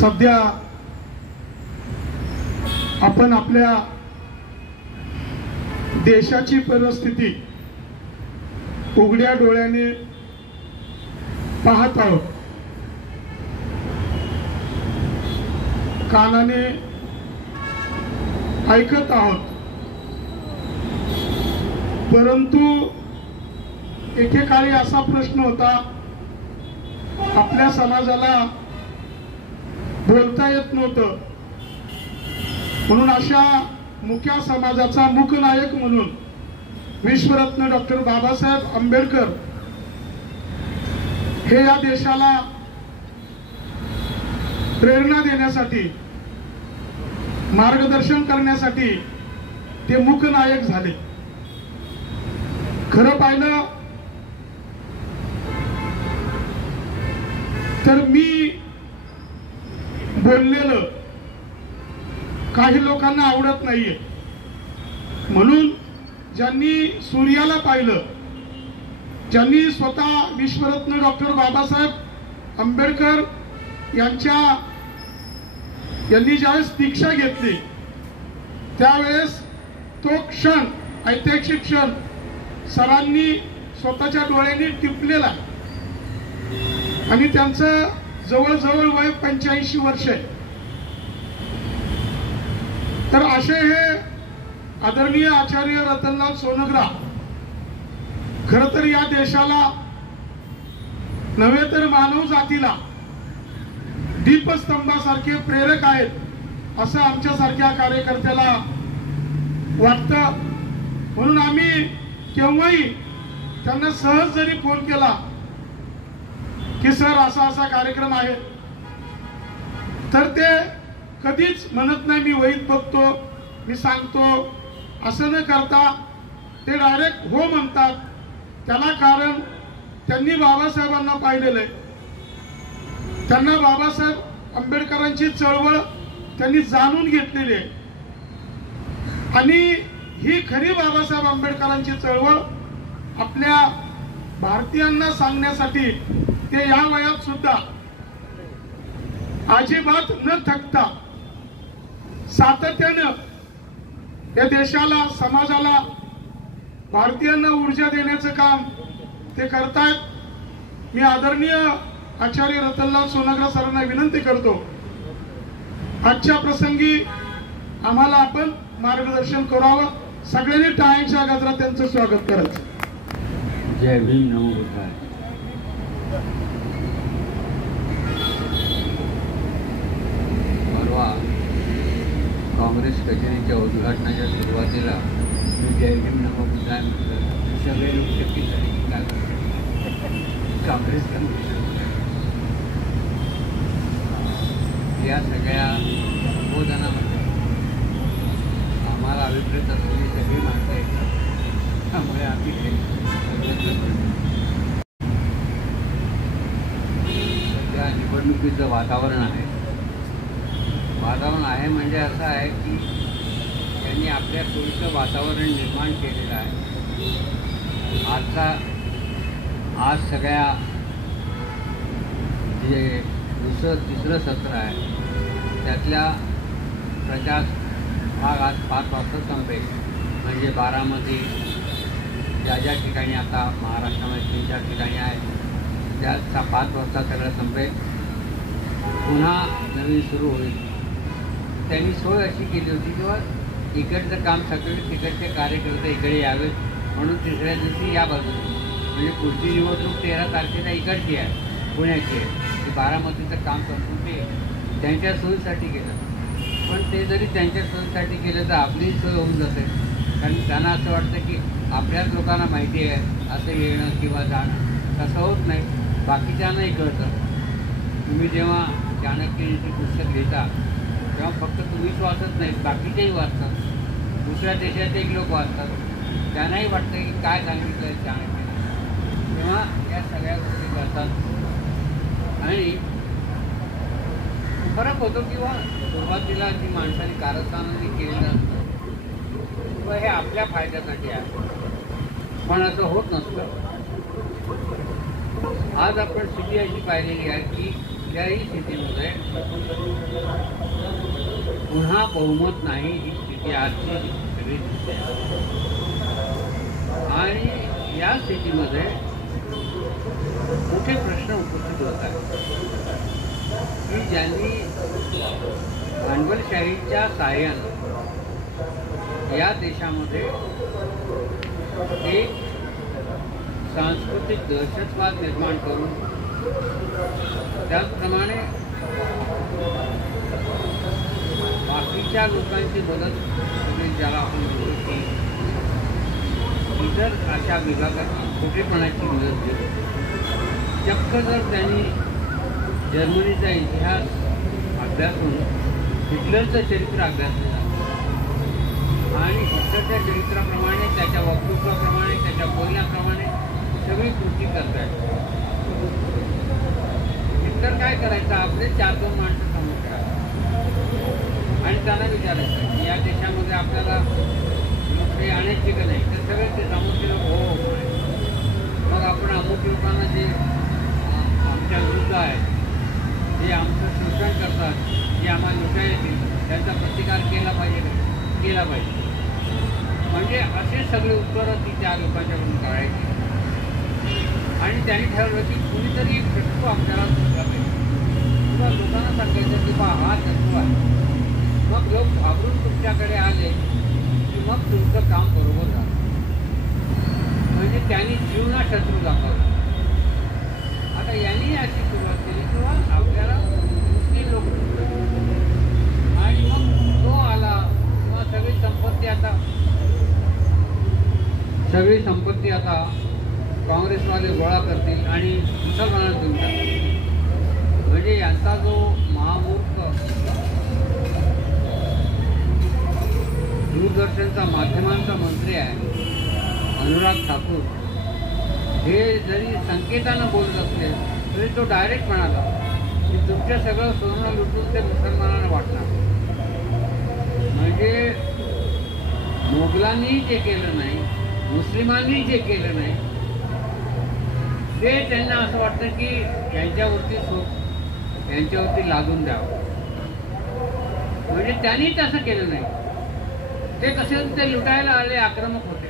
सध्या आपण आपल्या देशाची परिस्थिती उघड्या डोळ्याने पाहत आहोत, कानाने ऐकत आहोत। परंतु एकेकाळी असा प्रश्न होता, आपल्या समाजाला बोलता येत नव्हतं, म्हणून अशा मुक्या समाजाचा मुकनायक म्हणून विश्वरत्न डॉक्टर बाबासाहेब आंबेडकर हे या देशाला प्रेरणा देण्यासाठी, मार्गदर्शन करण्यासाठी ते मुकनायक झाले। खरं पाहिलं तर मी बोललेलं काही लोकांना आवडत नाहीये, म्हणून ज्यांनी सूर्याला पाहिलं, ज्यांनी स्वतः विश्वरत्न डॉक्टर बाबासाहेब आंबेडकर यांनी ज्यावेळेस दीक्षा घेतली त्यावेळेस तो क्षण, ऐतिहासिक क्षण सरांनी स्वतःच्या डोळ्यांनी टिपलेला आणि त्यांचं जवळजवळ वय 85 वर्ष आहे। तर असे हे आदरणीय आचार्य रतनलाल सोनग्रा खर तर या देशाला नव्हे तर मानव जातीला दीपस्तंभासारखे प्रेरक आहेत असं आमच्यासारख्या कार्यकर्त्याला वाटतं। म्हणून आम्ही केव्हाही त्यांना सहज जरी फोन केला की सर असा असा कार्यक्रम आहे, तर ते कधीच म्हणत नाही मी वहीत बघतो, मी सांगतो, असं न करता ते डायरेक्ट हो म्हणतात। त्याला कारण त्यांनी बाबासाहेबांना पाहिलेलं आहे, त्यांना बाबासाहेब आंबेडकरांची चळवळ त्यांनी जाणून घेतलेली आहे आणि ही खरी बाबासाहेब आंबेडकरांची चळवळ आपल्या भारतीयांना सांगण्यासाठी ते या वयात सुद्धा अजिबात न थकता सातत्यानं या देशाला, समाजाला, भारतीयांना ऊर्जा देण्याचं काम ते करतायत। मी आदरणीय आचार्य रतनलाल सोनग्रा सरांना विनंती करतो, आजच्या प्रसंगी आम्हाला आपण मार्गदर्शन करावं। सगळ्यांनी टाळ्यांच्या गजरात त्यांचं स्वागत करायचं। जय भीम, नमो बुद्धाय। परवा काँग्रेस कचेरीच्या उद्घाटनाच्या सुरुवातीला मी जय भीम नमो बुद्धाय म्हटलं, सगळे लोक चकित झाले की काय काँग्रेस या सगळ्या संबोधनामध्ये आम्हाला अभिप्रेत असलेली सगळी माणसं येतात, त्यामुळे आम्ही सध्या निवडणुकीचं वातावरण आहे म्हणजे असं आहे की त्यांनी आपल्या सोयीचं वातावरण निर्माण केलेलं आहे। आज सगळ्या जे तिसरं सत्र आहे त्यातल्या प्रचार भाग आज 5 वाजता संपेल। म्हणजे बारामती ज्या ठिकाणी आता महाराष्ट्रामध्ये 3-4 ठिकाणी आहे त्या 5 वाजता सगळं संपेल, पुन्हा नवीन सुरू होईल। त्यांनी सोय अशी केली होती किंवा इकडचं काम सगळे तिकडचे कार्यकर्ते इकडे यावेत म्हणून तिसऱ्या दिवशी या बाजूने, म्हणजे पुढची निवडणूक 13 तारखेला इकडची आहे, पुण्याची आहे, ती बारामतीचं काम संपून ते त्यांच्या सोयीसाठी केलं। पण ते जरी त्यांच्या सोयीसाठी केलं तर आपली सोय होऊन जाते, कारण त्यांना असं वाटतं की आपल्याच लोकांना माहिती आहे असं येणं किंवा जाणं, तसं होत नाही, बाकीच्यांनाही कळतं। तुम्ही जेव्हा चाणक्यनीती पुस्तक लिहिता तेव्हा फक्त तुम्हीच वाचत नाही, बाकीचेही वाचतात, दुसऱ्या देशातही लोक वाचतात, त्यांनाही वाटतं की काय सांगितलं आहे चाणक्याने, तेव्हा या सगळ्या गोष्टी करतात आणि फरक होतो। किंवा सुरुवातीला जी माणसाने कारस्थानाने केलेलं असतं किंवा हे आपल्या फायद्यासाठी आहे, पण असं होत नसतं। आज आपण स्थिती अशी पाहिलेली आहे की कुठल्याही स्थितीमध्ये पुन्हा बहुमत नाही ही स्थिती आजची सगळी दिसते. आणि या स्थितीमध्ये मोठे प्रश्न उपस्थित होत आहेत की ज्यांनी भांडवलशाहीच्या सहाय्यानं या देशामध्ये एक सांस्कृतिक दहशतवाद निर्माण करून त्याचप्रमाणे बाकीच्या लोकांची मदत म्हणजे ज्याला आपण म्हणतो की इतर अशा विभागाची खोटेपणाची मदत घेतो. चक्क जर त्यांनी जर्मनीचा इतिहास अभ्यासून हिटलरचं चरित्र अभ्यासलं आणि हिटलरच्या चरित्राप्रमाणे त्याच्या वक्तृत्वाप्रमाणे त्याच्या बोलण्याप्रमाणे सगळी कृती करतायत. हिटलर काय करायचं, आपले 4-2 माणसं समोर ठेवायचं आणि त्यांना विचारायचं की या देशामध्ये आपल्याला लोकशाही आणायची का नाही, तर सगळे ते समोरचे लोक हो म्हणायचे. मग आपण अमुक लोकांना जे आमच्या विरुद्ध आहे, जे आमचं शोषण करतात, जे आम्हाला लुटा येतील, त्यांचा प्रतिकार केला पाहिजे. म्हणजे असे सगळे उत्तरं ती त्या लोकांच्याकडून काढायची. आणि त्यांनी ठरवलं की कुणीतरी एक शत्रू आपल्याला सुटला पाहिजे किंवा लोकांना सांगायचं की बा हा शत्रू आहे. मग लोक घाबरून तुमच्याकडे आले की मग तुमचं काम बरोबर झालं. म्हणजे त्यांनी जीवना शत्रू दाखवला. आता यांनी अशी सुरुवात केली किंवा आपल्याला मुस्लिम लोक आणि मग तो आला किंवा सगळी संपत्ती आता काँग्रेसवाले गोळा करतील आणि मुसलमानांना देऊन टाकतील. म्हणजे यांचा जो महामूर्ख दूरदर्शनचा माध्यमांचा मंत्री आहे अनुराग ठाकूर, हे जरी संकेतानं बोलत असले तरी तो डायरेक्ट म्हणाला की तुमच्या सगळं सोनं लुटून ते मुसलमानांना वाटणार. म्हणजे मोगलांनी जे केलं नाही, मुस्लिमांनी जे केलं नाही, ते त्यांना असं वाटतं की यांच्यावरती लादून द्यावं. म्हणजे त्यांनी तसं केलं नाही. ते कसे ते लुटायला आले, आक्रमक होते.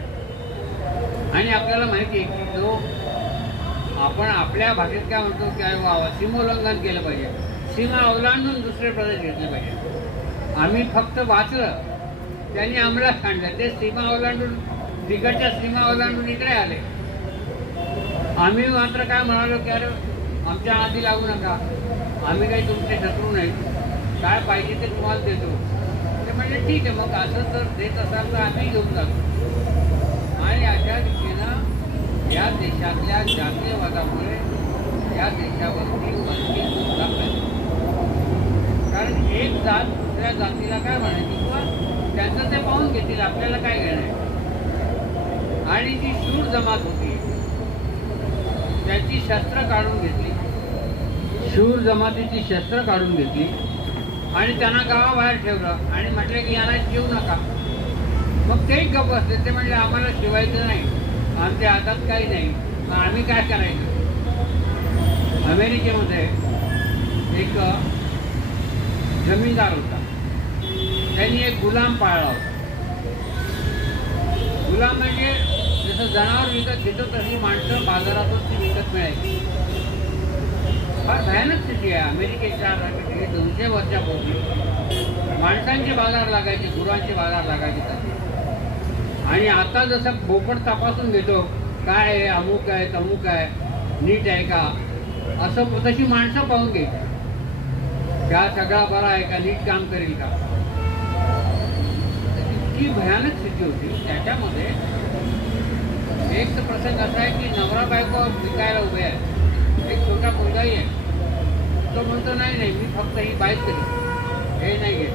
आणि आपल्याला माहिती आहे की जो आपण आपल्या भाषेत काय म्हणतो की सीमोल्लंघन केलं पाहिजे, सीमा ओलांडून दुसरे प्रदेश घेतले पाहिजे. आम्ही फक्त वाचलं, त्यांनी अंमलात आणलं. ते सीमा ओलांडून तिकडच्या सीमा ओलांडून इकडे आले. आम्ही मात्र काय म्हणालो की अरे आमच्या आधी लागू नका, आम्ही काही तुमचे शत्रू नाही, काय पाहिजे ते तुम्हाला देतो. ते म्हणजे ठीक आहे, मग असं जर देत असाल तर आम्ही घेऊन जातो. आणि अशा रीतीनं या देशातल्या जातीयवादामुळे या देशावरती बंदी सुद्धा पाहिजे. कारण एक जात दुसऱ्या जातीला काय म्हणायची किंवा त्यांचं ते पाहून घेतील, आपल्याला काय घेणं आहे. आणि जी शूर जमात होती त्याची शस्त्र काढून घेतली, शूर जमातीची शस्त्र काढून घेतली आणि त्यांना गावाबाहेर ठेवलं आणि म्हटलं की यांना शिवू नका. मग तेही गप्प असले. ते म्हणजे आम्हाला शिवायचं नाही, आमच्या हातात काही नाही, मग आम्ही काय करायचं. अमेरिकेमध्ये एक जमीनदार होता, त्यांनी एक गुलाम पाळला होता. गुलाम म्हणजे जसं जनावर विकत घेतो तशी माणसं बाजारातून ती विकत मिळायची. फार भयानक स्थिती आहे अमेरिकेच्या. 200 वर्षापूर्वी माणसांचे बाजार लागायचे, गुरांचे बाजार लागायचे. आणि आता जसं बोकड तपासून घेतो काय आहे, अमुक आहे तमुक आहे, नीट आहे का, असं तशी माणसं पाहून घ्यायची. त्या सगळा बरा आहे का, नीट काम करेल का. इतकी भयानक स्थिती होती. त्याच्यामध्ये एक तर प्रसंग असा आहे की नवरा बायको विकायला उभे आहे. एक छोटा मुलगाही आहे. तो म्हणतो नाही नाही मी फक्त ही बाईक करी, हे नाही आहे.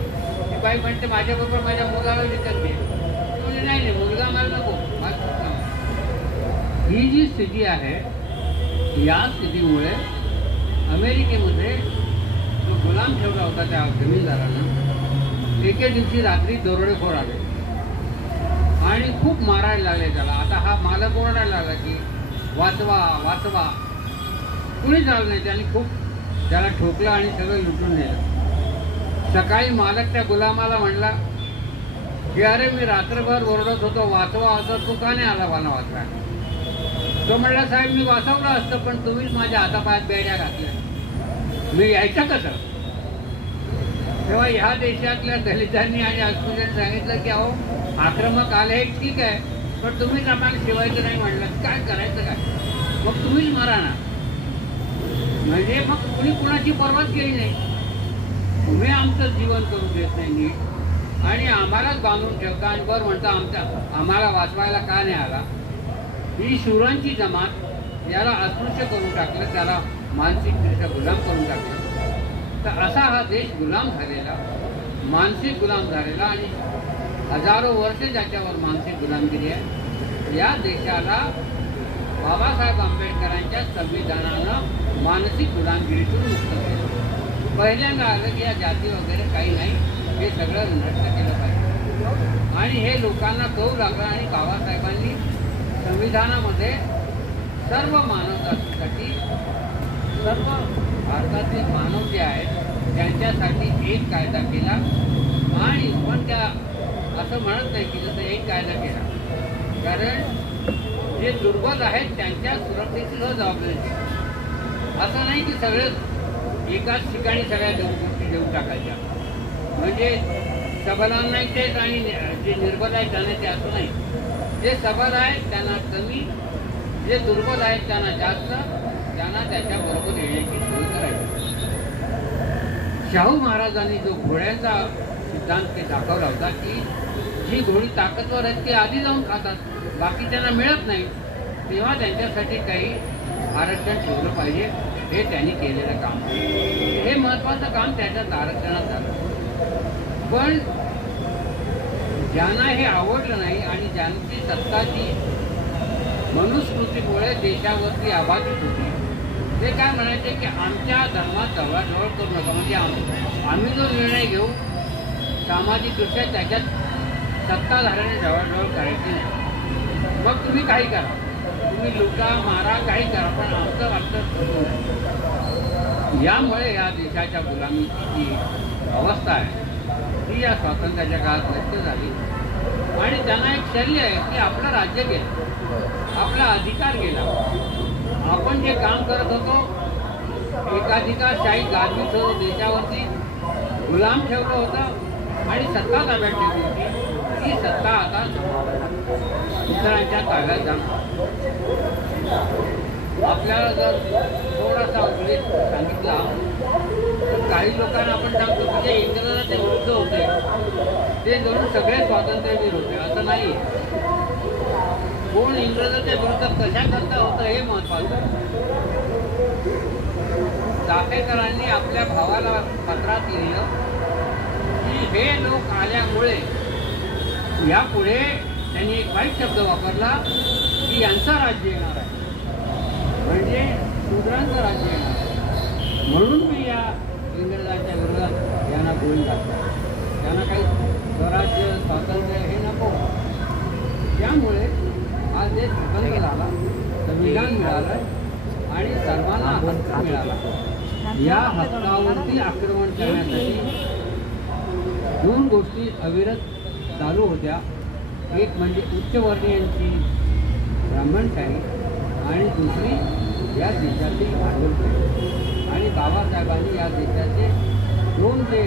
ती बाईक म्हणते माझ्याबरोबर माझ्या मुलाला विकत घे. म्हणजे नाही नाही मुलगा मला नको. ही जी स्थिती आहे, या स्थितीमुळे अमेरिकेमध्ये जो गुलाम ठेवला होता त्या जमीनदारानं, एके दिवशी रात्री दरोडेखोर आले आणि खूप मारायला लागले त्याला. आता हा मालक ओरडायला लागला की वाचवा वाचवा. कुणी झालं नाही. त्यांनी खूप त्याला ठोकलं आणि सगळं लुटून नेलं. सकाळी मालक त्या गुलामाला म्हणला की अरे मी रात्रभर ओरडत होतो वाचवा असं, तू का नाही आला मला वाचवायला? तो म्हणला साहेब मी वाचवलं असतं पण तुम्हीच माझ्या हातापायात बेड्या घातल्या, मी यायचं कसं? तेव्हा ह्या देशातल्या दलितांनी आणि अस्पृश्यांनी सांगितलं की अहो आक्रमक आले ठीक आहे, पण तुम्हीच आम्हाला शिवायचं नाही म्हणलं, काय करायचं काय? मग तुम्हीच मारा ना. म्हणजे मग कुणी कुणाची पर्वाच केली नाही. तुम्ही आमचं जीवन करू देत नाही नीट आणि आम्हालाच बांधून ठेवता आणि बरं म्हणता आम्हाला वाचवायला का नाही आला? ही शूरांची जमात याला अस्पृश्य करून टाकलं, त्याला मानसिकदृष्ट्या गुलाम करून टाकलं. तर असा हा देश गुलाम झालेला, मानसिक गुलाम झालेला आणि हजारो वर्षे ज्याच्यावर मानसिक गुलामगिरी आहे, या देशाला बाबासाहेब आंबेडकरांच्या संविधानानं मानसिक गुलामगिरीतून मुक्त केलं. पहिल्यांदा आलं की या जाती वगैरे काही नाही, हे सगळं नष्ट केलं पाहिजे आणि हे लोकांना कळू लागलं आणि बाबासाहेबांनी संविधानामध्ये सर्व मानवतासाठी, सर्व भारतातील मानव जे आहेत त्यांच्यासाठी एक कायदा केला आणि पण त्या असं म्हणत नाही की जसं एक कायदा केला, कारण जे दुर्बल आहेत त्यांच्या सुरक्षेची जबाबदारी. असं नाही की सगळं एकाच ठिकाणी सगळ्या गोष्टी देऊन टाकायच्या, म्हणजे सबलांनाही तेच आणि जे निर्बल आहेत त्यांना ते असं नाही. जे सबल आहेत त्यांना कमी, जे दुर्बल आहेत त्यांना जास्त, त्यांना त्याच्याबरोबर येण्याची सोय करायची. शाहू महाराजांनी जो घोड्यांचा सिद्धांत ते दाखवला होता की जी घोडी ताकदवर आहेत ती आधी जाऊन खातात, बाकी त्यांना मिळत नाही, तेव्हा त्यांच्यासाठी काही आरक्षण ठेवलं पाहिजे. हे त्यांनी केलेलं काम, हे महत्त्वाचं काम त्याच्यात आरक्षणात झालं. पण ज्यांना हे आवडलं नाही आणि ज्यांची सत्ताची मनुस्मृतीमुळे देशावरती आबाधित होती, ते काय म्हणायचे की आमच्या धर्मात ढवळाढवळ करू नका, म्हणजे आम्ही जो निर्णय घेऊ सामाजिकदृष्ट्या त्याच्यात सत्ताधाऱ्याने ढवळाढवळ करायची नाही. मग तुम्ही काही करा, तुम्ही लुटा मारा काही करा, पण आमचं वाटतं. यामुळे या देशाच्या गुलामीची जी अवस्था आहे ती या स्वातंत्र्याच्या काळात नष्ट झाली आणि त्यांना एक शल्य आहे की आपलं राज्य गेलं, आपला अधिकार गेला. आपण जे काम करत होतो एकाधिकारशाही गाजवीत होतो, देशावरती गुलाम ठेवलं होतं आणि सत्ता ताब्यात ठेवली होती, ही सत्ता आता इतरांच्या ताब्यात जाणार. आपल्याला जर थोडासा उल्लेख सांगितला तर काही लोकांना आपण सांगतो की जे इंग्रजांचे विरुद्ध होते ते जणू सगळे स्वातंत्र्यवीर होते, असं नाही. कोण इंग्रजांच्या विरुद्ध कशाकरता होतं हे महत्त्वाचं. चाफेकरांनी आपल्या भावाला पत्रात लिहिलं की हे लोक आल्यामुळे यापुढे त्यांनी एक वाईट शब्द वापरला की यांचं राज्य येणार आहे, म्हणजे शूद्रांचं राज्य येणार आहे. म्हणून मी या इंग्रजांच्या विरोधात यांना बोलून टाकतो. त्यांना काही स्वराज्य स्वातंत्र्य हे नको. त्यामुळे आज देश स्वतंत्र झाला, संविधान मिळालं आणि सर्वांना हक्क मिळाला. या हक्कावरती आक्रमण करण्यासाठी दोन गोष्टी अविरत चालू होत्या. एक म्हणजे उच्चवर्णीयांची ब्राह्मणशाही आणि दुसरी या देशातील भांडवलशाही. आणि बाबासाहेबांनी या देशाचे दोन जे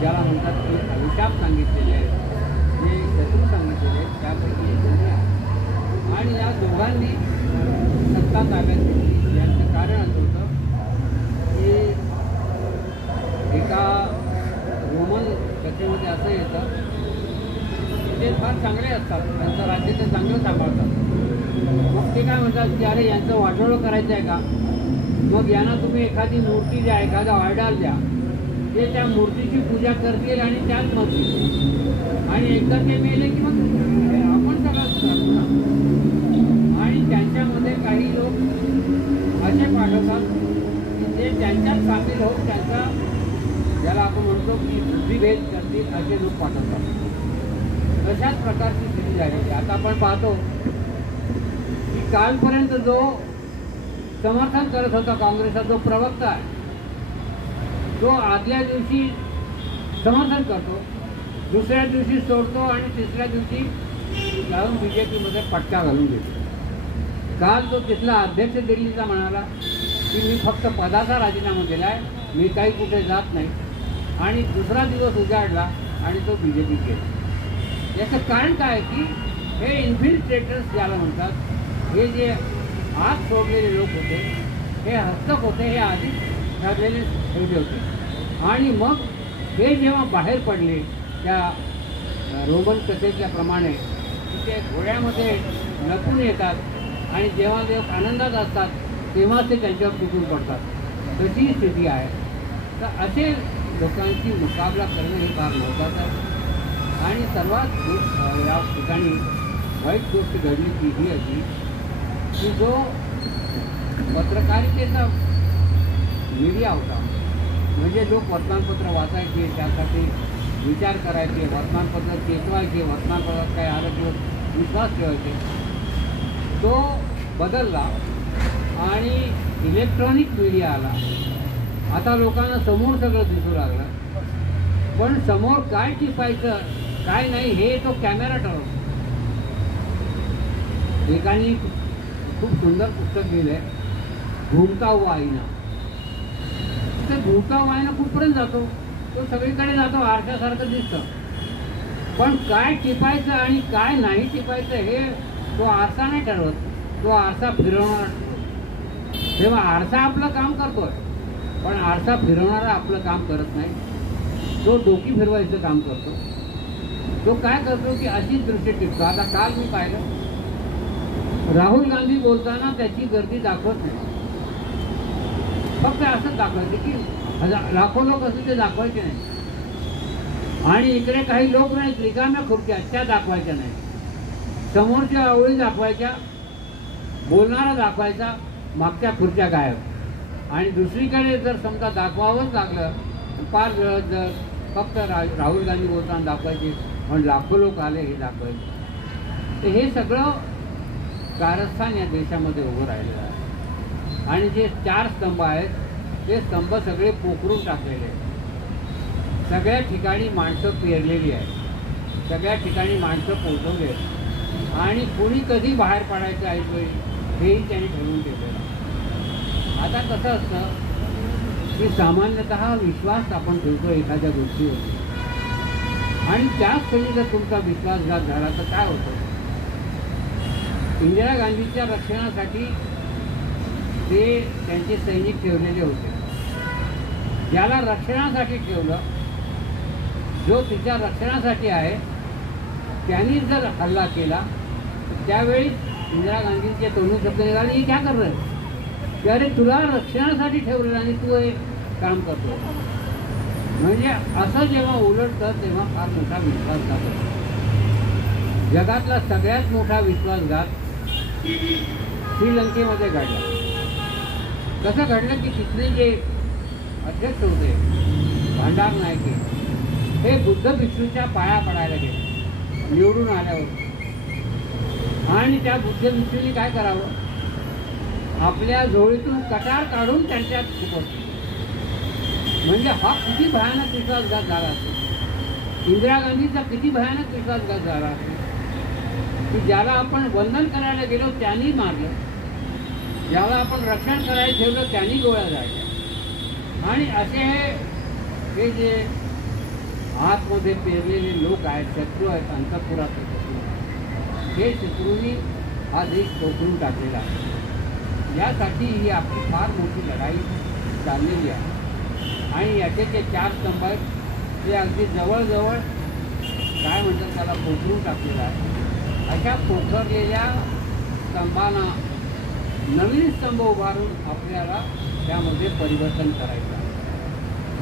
ज्याला म्हणतात की अभिशाप सांगितलेले आहेत, जे शत्रू सांगितलेले आहेत, त्यापैकी हे दोन्ही आहेत. आणि या दोघांनी सत्ता ताब्यात घेतली. याचं कारण असं होतं की एका रोमन कथेमध्ये असं येतं ते फार चांगले असतात, त्यांचं राज्य ते चांगलं सांभाळतात. मग ते काय म्हणतात की अरे यांचं वाटोळं करायचं आहे का, मग यांना तुम्ही एखादी मूर्ती द्या, एखादा ऑर्डर द्या, ते त्या मूर्तीची पूजा करतील आणि त्याच मरतील. आणि एकदा ते मेले की मग आपण सगळं करतो ना. आणि त्यांच्यामध्ये काही लोक असे पाठवतात की ते त्यांच्याच सामील होऊन त्यांचा ज्याला आपण म्हणतो की बुद्धिभेद करतील असे लोक पाठवतात. तशाच प्रकारची स्थिती झालेली. आता आपण पाहतो की कालपर्यंत जो समर्थन करत होता काँग्रेसचा जो प्रवक्ता आहे तो आदल्या दिवशी समर्थन करतो, दुसऱ्या दिवशी सोडतो आणि तिसऱ्या दिवशी जाऊन BJPमध्ये पट्टा घालून देतो. काल तो तिथला अध्यक्ष दिल्लीचा म्हणाला की मी फक्त पदाचा राजीनामा दिला आहे, मी काही कुठे जात नाही, आणि दुसरा दिवस उजाडला आणि तो BJP गेला. याचं कारण काय की हे इन्फिल्ट्रेटर्स ज्याला म्हणतात, हे जे आत सोडलेले लोक होते, हे हस्तक होते, हे आधीच ठरलेले ठेवले होते. आणि मग हे जेव्हा बाहेर पडले त्या रोमन कथेच्या प्रमाणे ते घोड्यामध्ये लपून येतात आणि जेव्हा जेव्हा आनंदात असतात तेव्हा ते त्यांच्यावर तुटून पडतात, तशी स्थिती आहे. तर असे लोकांची मुकाबला करणं हे फार महत्त्वाचं आहे. आणि सर्वात या ठिकाणी वाईट गोष्ट घडली ती ही अशी की जो पत्रकारितेचा मीडिया होता, म्हणजे लोक वर्तमानपत्र वाचायचे, त्यासाठी विचार करायचे, वर्तमानपत्र चेतवायचे, वर्तमानपत्रात काय आलं किंवा विश्वास ठेवायचे, तो बदलला आणि इलेक्ट्रॉनिक मीडिया आला. आता लोकांना समोर सगळं दिसू लागलं, पण समोर काय टिपायचं काय नाही हे तो कॅमेरा ठरवतो. एकाने खूप सुंदर पुस्तक लिहिलं आहे, घुमता हुआ आईना. ते घुमता हुआ आईना कुठपर्यंत जातो, तो सगळीकडे जातो, आरशासारखं दिसतं, पण काय टिपायचं आणि काय नाही टिपायचं हे तो आरसा नाही ठरवत, तो आरसा फिरवणार. तेव्हा आरसा आपलं काम करतोय, पण आरसा फिरवणारा आपलं काम करत नाही, तो डोकी फिरवायचं काम करतो. तो काय करतो की अशीच दृष्टी टिपतो. आता काल मी पाहिलं राहुल गांधी बोलताना त्याची गर्दी दाखवत नाही, फक्त असंच दाखवायचे की लाखो लोक असं ते दाखवायचे नाही. आणि इकडे काही लोक नाही, रिकाम्या खुर्च्या त्या दाखवायच्या नाही, समोरच्या आवळी दाखवायच्या, बोलणारा दाखवायचा, मागच्या खुर्च्या गायब. आणि दुसरीकडे जर समजा दाखवावंच लागलं फार जर फक्त राहुल गांधी बोलताना दाखवायचे, पण लाखो लोक आले हे दाखवायचे. तर हे सगळं कारस्थान या देशामध्ये उभं राहिलेलं आहे. आणि जे 4 स्तंभ आहेत ते स्तंभ सगळे पोखरून टाकलेले आहेत. सगळ्या ठिकाणी माणसं पेरलेली आहेत, सगळ्या ठिकाणी माणसं पोहोचवली आहेत, आणि कोणी कधी बाहेर पडायचं ऐकवेळी हेही त्यांनी ठरवून घेतलेलं. आता कसं असतं की सामान्यतः विश्वास आपण ठेवतो एखाद्या गोष्टीवर, आणि त्याच वेळी जर तुमचा विश्वासघात झाला तर काय होतं. इंदिरा गांधीच्या रक्षणासाठी ते त्यांचे सैनिक ठेवलेले होते. ज्याला रक्षणासाठी ठेवलं, जो तिच्या रक्षणासाठी आहे, त्यांनी जर हल्ला केला त्यावेळी इंदिरा गांधींचे तोंडून शब्द निघाले, हे क्या कर रहे, की अरे तुला रक्षणासाठी ठेवलेलं आणि तू हे काम करतो. म्हणजे असं जेव्हा उलटतं तेव्हा फार मोठा विश्वासघात होतो. जगातला सगळ्यात मोठा विश्वासघात श्रीलंकेमध्ये घडला. कसं घडलं की तिथले जे अध्यक्ष होते भंडार नायके, हे बुद्ध भिक्षूंच्या पाया पडायला गेले निवडून आल्यावर. आणि त्या बुद्ध भिक्षूंनी काय करावं, आपल्या झोळीतून कटार काढून त्यांच्यात फुकवतो. म्हणजे हा किती भयानक विश्वासघात झाला असेल, इंदिरा गांधीचा किती भयानक विश्वासघात झाला असेल की ज्याला आपण वंदन करायला गेलो त्यांनी मारलं, ज्याला आपण रक्षण करायला ठेवलं त्यांनी गोळ्या झाडल्या. आणि असे हे जे आतमध्ये पेरलेले लोक आहेत, शत्रू आहेत, अंतःपुरातले शत्रू, हे शत्रूंनी हा देश पोखरून टाकलेला आहे. यासाठी ही आपली फार मोठी लढाई चाललेली आहे. आणि याचे जे 4 स्तंभ आहेत ते अगदी जवळजवळ काय म्हणतात त्याला पोखरून टाकलेलं आहे. अशा पोखरलेल्या स्तंभांना नवीन स्तंभ उभारून आपल्याला त्यामध्ये परिवर्तन करायचं आहे.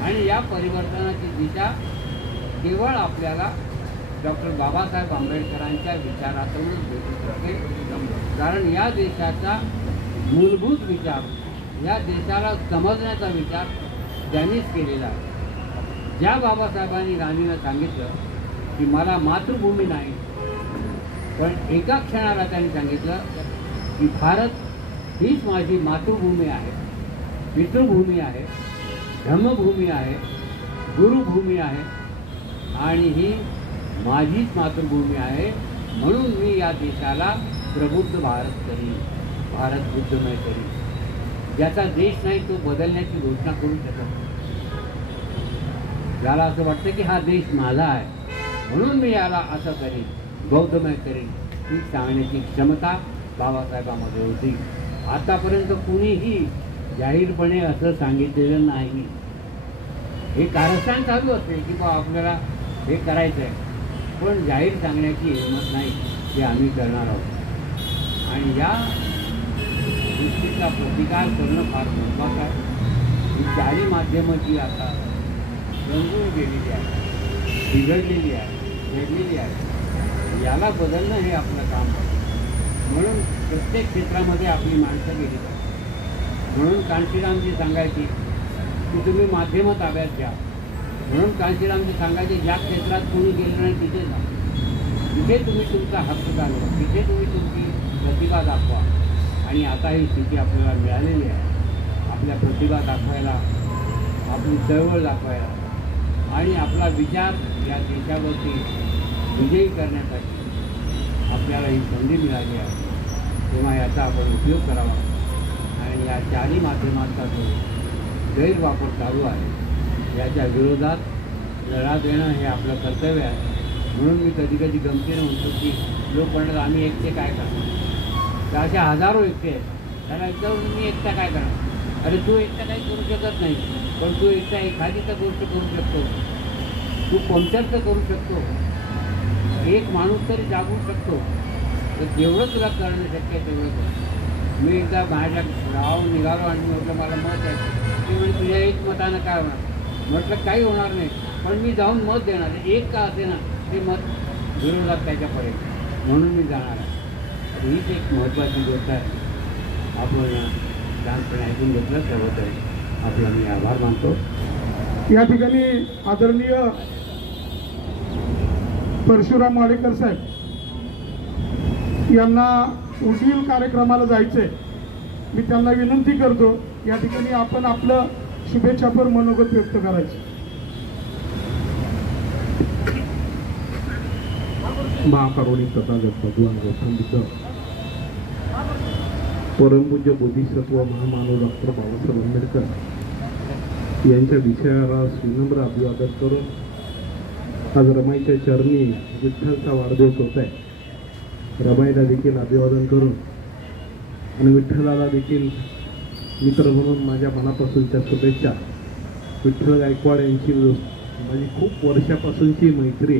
आणि या परिवर्तनाची दिशा केवळ आपल्याला डॉक्टर बाबासाहेब आंबेडकरांच्या विचारातूनच भेटू शकते. कारण या देशाचा मूलभूत विचार, या देशाला समजण्याचा विचार त्यांनीच केलेला आहे. ज्या बाबासाहेबांनी गांधींना सांगितलं की मला मातृभूमी नाही, पण एका क्षणाला त्यांनी सांगितलं की भारत हीच माझी मातृभूमी आहे, पितृभूमी आहे, धम्मभूमी आहे, गुरुभूमी आहे आणि ही माझीच मातृभूमी आहे. म्हणून मी या देशाला प्रबुद्ध भारत करीन, भारत बुद्धमय करीन. ज्याचा देश नाही तो बदलण्याची घोषणा करू शकत नाही. ज्याला असं वाटतं की हा देश माझा आहे म्हणून मी याला असं करीन, बौद्धमय करीन, ही सांगण्याची क्षमता बाबासाहेबांमध्ये होती. आतापर्यंत कुणीही जाहीरपणे असं सांगितलेलं नाही. हे कारस्थान चालू असते की बा आपल्याला हे करायचं आहे, पण जाहीर सांगण्याची हिंमत नाही की आम्ही करणार आहोत. आणि या गोष्टीचा प्रतिकार करणं फार महत्त्वाचं आहे. ही चारी माध्यमं जी आता रंगून गेलेली आहे, बिघडलेली आहे, वेगळलेली आहे, याला बदलणं हे आपलं काम आहे. म्हणून प्रत्येक क्षेत्रामध्ये आपली माणसं गेली पाहिजे. म्हणून कांशीरामजी सांगायची की तुम्ही माध्यमं ताब्यात घ्या. म्हणून कांशीरामजी सांगायचे ज्या क्षेत्रात कोणी गेलं नाही तिथे जा, तिथे तुम्ही तुमचा हक्क चालवा, तिथे तुम्ही तुमची प्रतिभा दाखवा. आणि आता ही स्थिती आपल्याला मिळालेली आहे. आपल्या प्रतिभा दाखवायला, आपली चळवळ दाखवायला आणि आपला विचार या देशावरती विजयी करण्यासाठी आपल्याला ही संधी मिळाली आहे. तेव्हा याचा आपण उपयोग करावा. आणि या चारही माध्यमांचा जो गैरवापर चालू आहे याच्या विरोधात लढा देणं हे आपलं कर्तव्य आहे. म्हणून मी कधी कधी गमतीनं म्हणतो की लोक म्हणतात आम्ही एकटे काय करणार. तर अशा हजारो एकटे आहेत. त्याला विचारून मी एकटा काय करणार. अरे तू एकटा काही करू शकत नाही, पण तू एकटा एखादी तर गोष्ट करू शकतो, तू कोणत्याच तर करू शकतो, एक माणूस तरी जागू शकतो. तर जेवढं तुला करणं शक्य आहे तेवढं कर. मी एकदा माझ्या गावाहून निघालो आणि म्हटलं मला मत आहे. ते म्हणजे तुझ्या एक मतानं काय होणार. म्हटलं काही होणार नाही, पण मी जाऊन मत देणार आहे. एक का असे ना ते मत विरोधात त्याच्या पडेल म्हणून मी जाणार आहे. हीच एक महत्त्वाची गोष्ट आहे. आपण शांतपणे ऐकून घेतलं त्याबद्दल आपला मी आभार मानतो. या ठिकाणी आदरणीय परशुराम वाडेकर साहेब यांना पुढील कार्यक्रमाला जायचंय. मी त्यांना विनंती करतो या ठिकाणी आपण आपलं शुभेच्छापर मनोगत व्यक्त करायचं. महाकारुणिक तथागत भगवान गौतम बुद्ध, परमपूज्य बोधिसत्व महामानव डॉक्टर बाबासाहेब आंबेडकर यांच्या विचाराला विनम्र अभिवादन करून आज रमाईच्या चरणी विठ्ठलचा वाढदिवस होत आहे. रमाईला देखील अभिवादन करून आणि विठ्ठलाला देखील मित्र म्हणून माझ्या मनापासूनच्या शुभेच्छा. विठ्ठल गायकवाड यांची माझी खूप वर्षापासूनची मैत्री,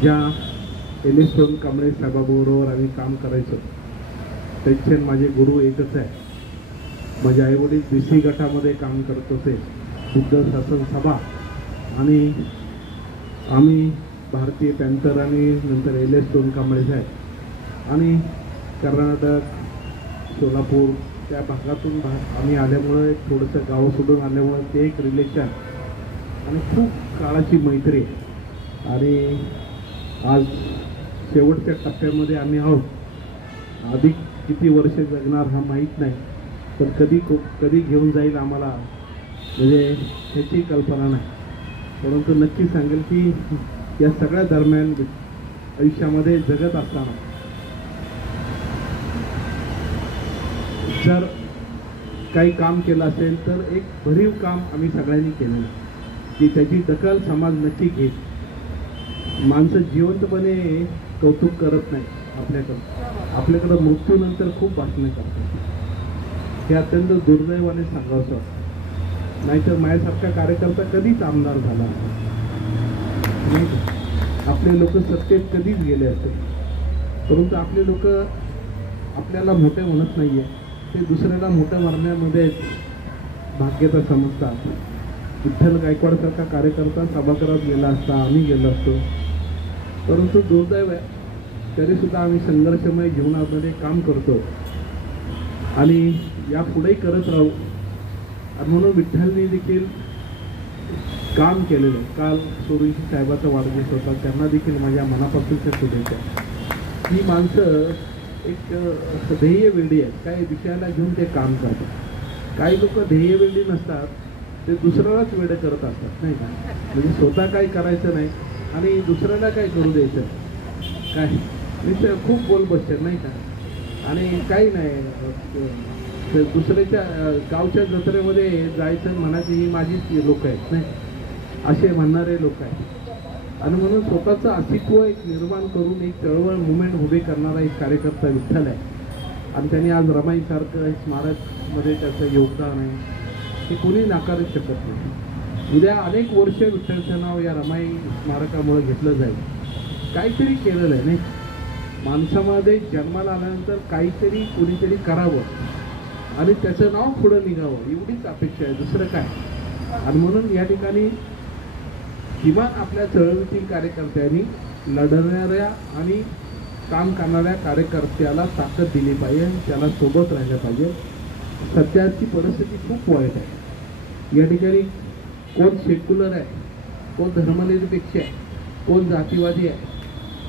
ज्या एल.एस. कांबळे साहेबाबरोबर आम्ही काम करायचो त्याचे माझे गुरु एकच आहे. माझे आईवडील BC गटामध्ये काम करत होते, बुद्ध शासन सभा, आणि आम्ही भारतीय पॅन्थर आणि नंतर एल.एस. कांबळे साहेब आणि कर्नाटक, सोलापूर त्या भागातून आम्ही आल्यामुळे थोडंसं गाव सोडून आल्यामुळे ते एक रिलेशन आणि खूप काळाची मैत्री. आणि आज शेवटच्या टप्प्यामध्ये आम्ही आहोत. अधिक किती वर्ष जगणार हा माहीत नाही, तर कधी घेऊन जाईल आम्हाला म्हणजे ह्याची कल्पना नाही. परंतु नक्की सांगेल की या सगळ्या दरम्यान आयुष्यामध्ये जगत असताना जर काही काम केलं असेल तर एक भरीव काम आम्ही सगळ्यांनी केलं की त्याची दखल समाज नक्की घेईल. माणसं जिवंतपणे कौतुक करत नाही. आपल्याकडं मृत्यूनंतर खूप भाषणे करतात. हे अत्यंत दुर्दैवाने सांगावं. नाहीतर माझ्यासारखा कार्यकर्ता कधीच आमदार झाला नाही. आपले लोक सत्तेत कधीच गेले असते, परंतु आपले लोक आपल्याला मोठे म्हणत नाही आहे, ते दुसऱ्याला मोठं मारण्यामध्ये भाग्यता समजतात. विठ्ठल गायकवाडसारखा कार्यकर्ता सभागृहात गेला असता, आम्ही गेलो असतो, परंतु दुर्दैव आहे तरीसुद्धा आम्ही संघर्षमय जीवनामध्ये काम करतो आणि यापुढेही करत राहू. म्हणून विठ्ठलने देखील काम केलेलं आहे. काल सोरुंशी साहेबाचा वाढदिवस होता, त्यांना देखील माझ्या मनापासूनच्या शुभेच्छा. ही माणसं एक ध्येय वेडी आहेत, काही विषयाला घेऊन ते काम करतात. काही लोक ध्येय वेडी नसतात, ते दुसऱ्यालाच वेडे करत असतात नाही का. म्हणजे स्वतः काही करायचं नाही आणि दुसऱ्याला काय करू द्यायचं काय, नुसतं खूप बोल बसतात नाही का. आणि काही नाही, दुसऱ्याच्या गावच्या जत्रेमध्ये जायचं म्हणायचं ही माझीच लोक आहेत नाही, असे म्हणणारे लोक आहेत. आणि म्हणून स्वतःचं अस्तित्व एक निर्माण करून एक चळवळ मुवमेंट उभी करणारा एक कार्यकर्ता विठ्ठल आहे. आणि त्यांनी आज रमाईसारखं स्मारकमध्ये त्याचं योगदान आहे, हे कोणी नाकारू शकत नाही. उद्या अनेक वर्ष विठ्ठलचं नाव या रमाई स्मारकामुळे घेतलं जाईल. काहीतरी केलेलं आहे नाही, माणसामध्ये जन्माला आल्यानंतर काहीतरी कोणीतरी करावं आणि त्याचं नाव पुढं निघावं, एवढीच अपेक्षा आहे, दुसरं काय. आणि म्हणून या ठिकाणी किमान आपल्या चळवळीतील कार्यकर्त्यांनी लढणाऱ्या आणि काम करणाऱ्या कार्यकर्त्याला ताकद दिली पाहिजे, त्याला सोबत राहिलं पाहिजे. सध्याची परिस्थिती खूप वाईट आहे. या ठिकाणी कोण सेक्युलर आहे, कोण धर्मनिरपेक्ष आहे, कोण जातीवादी आहे,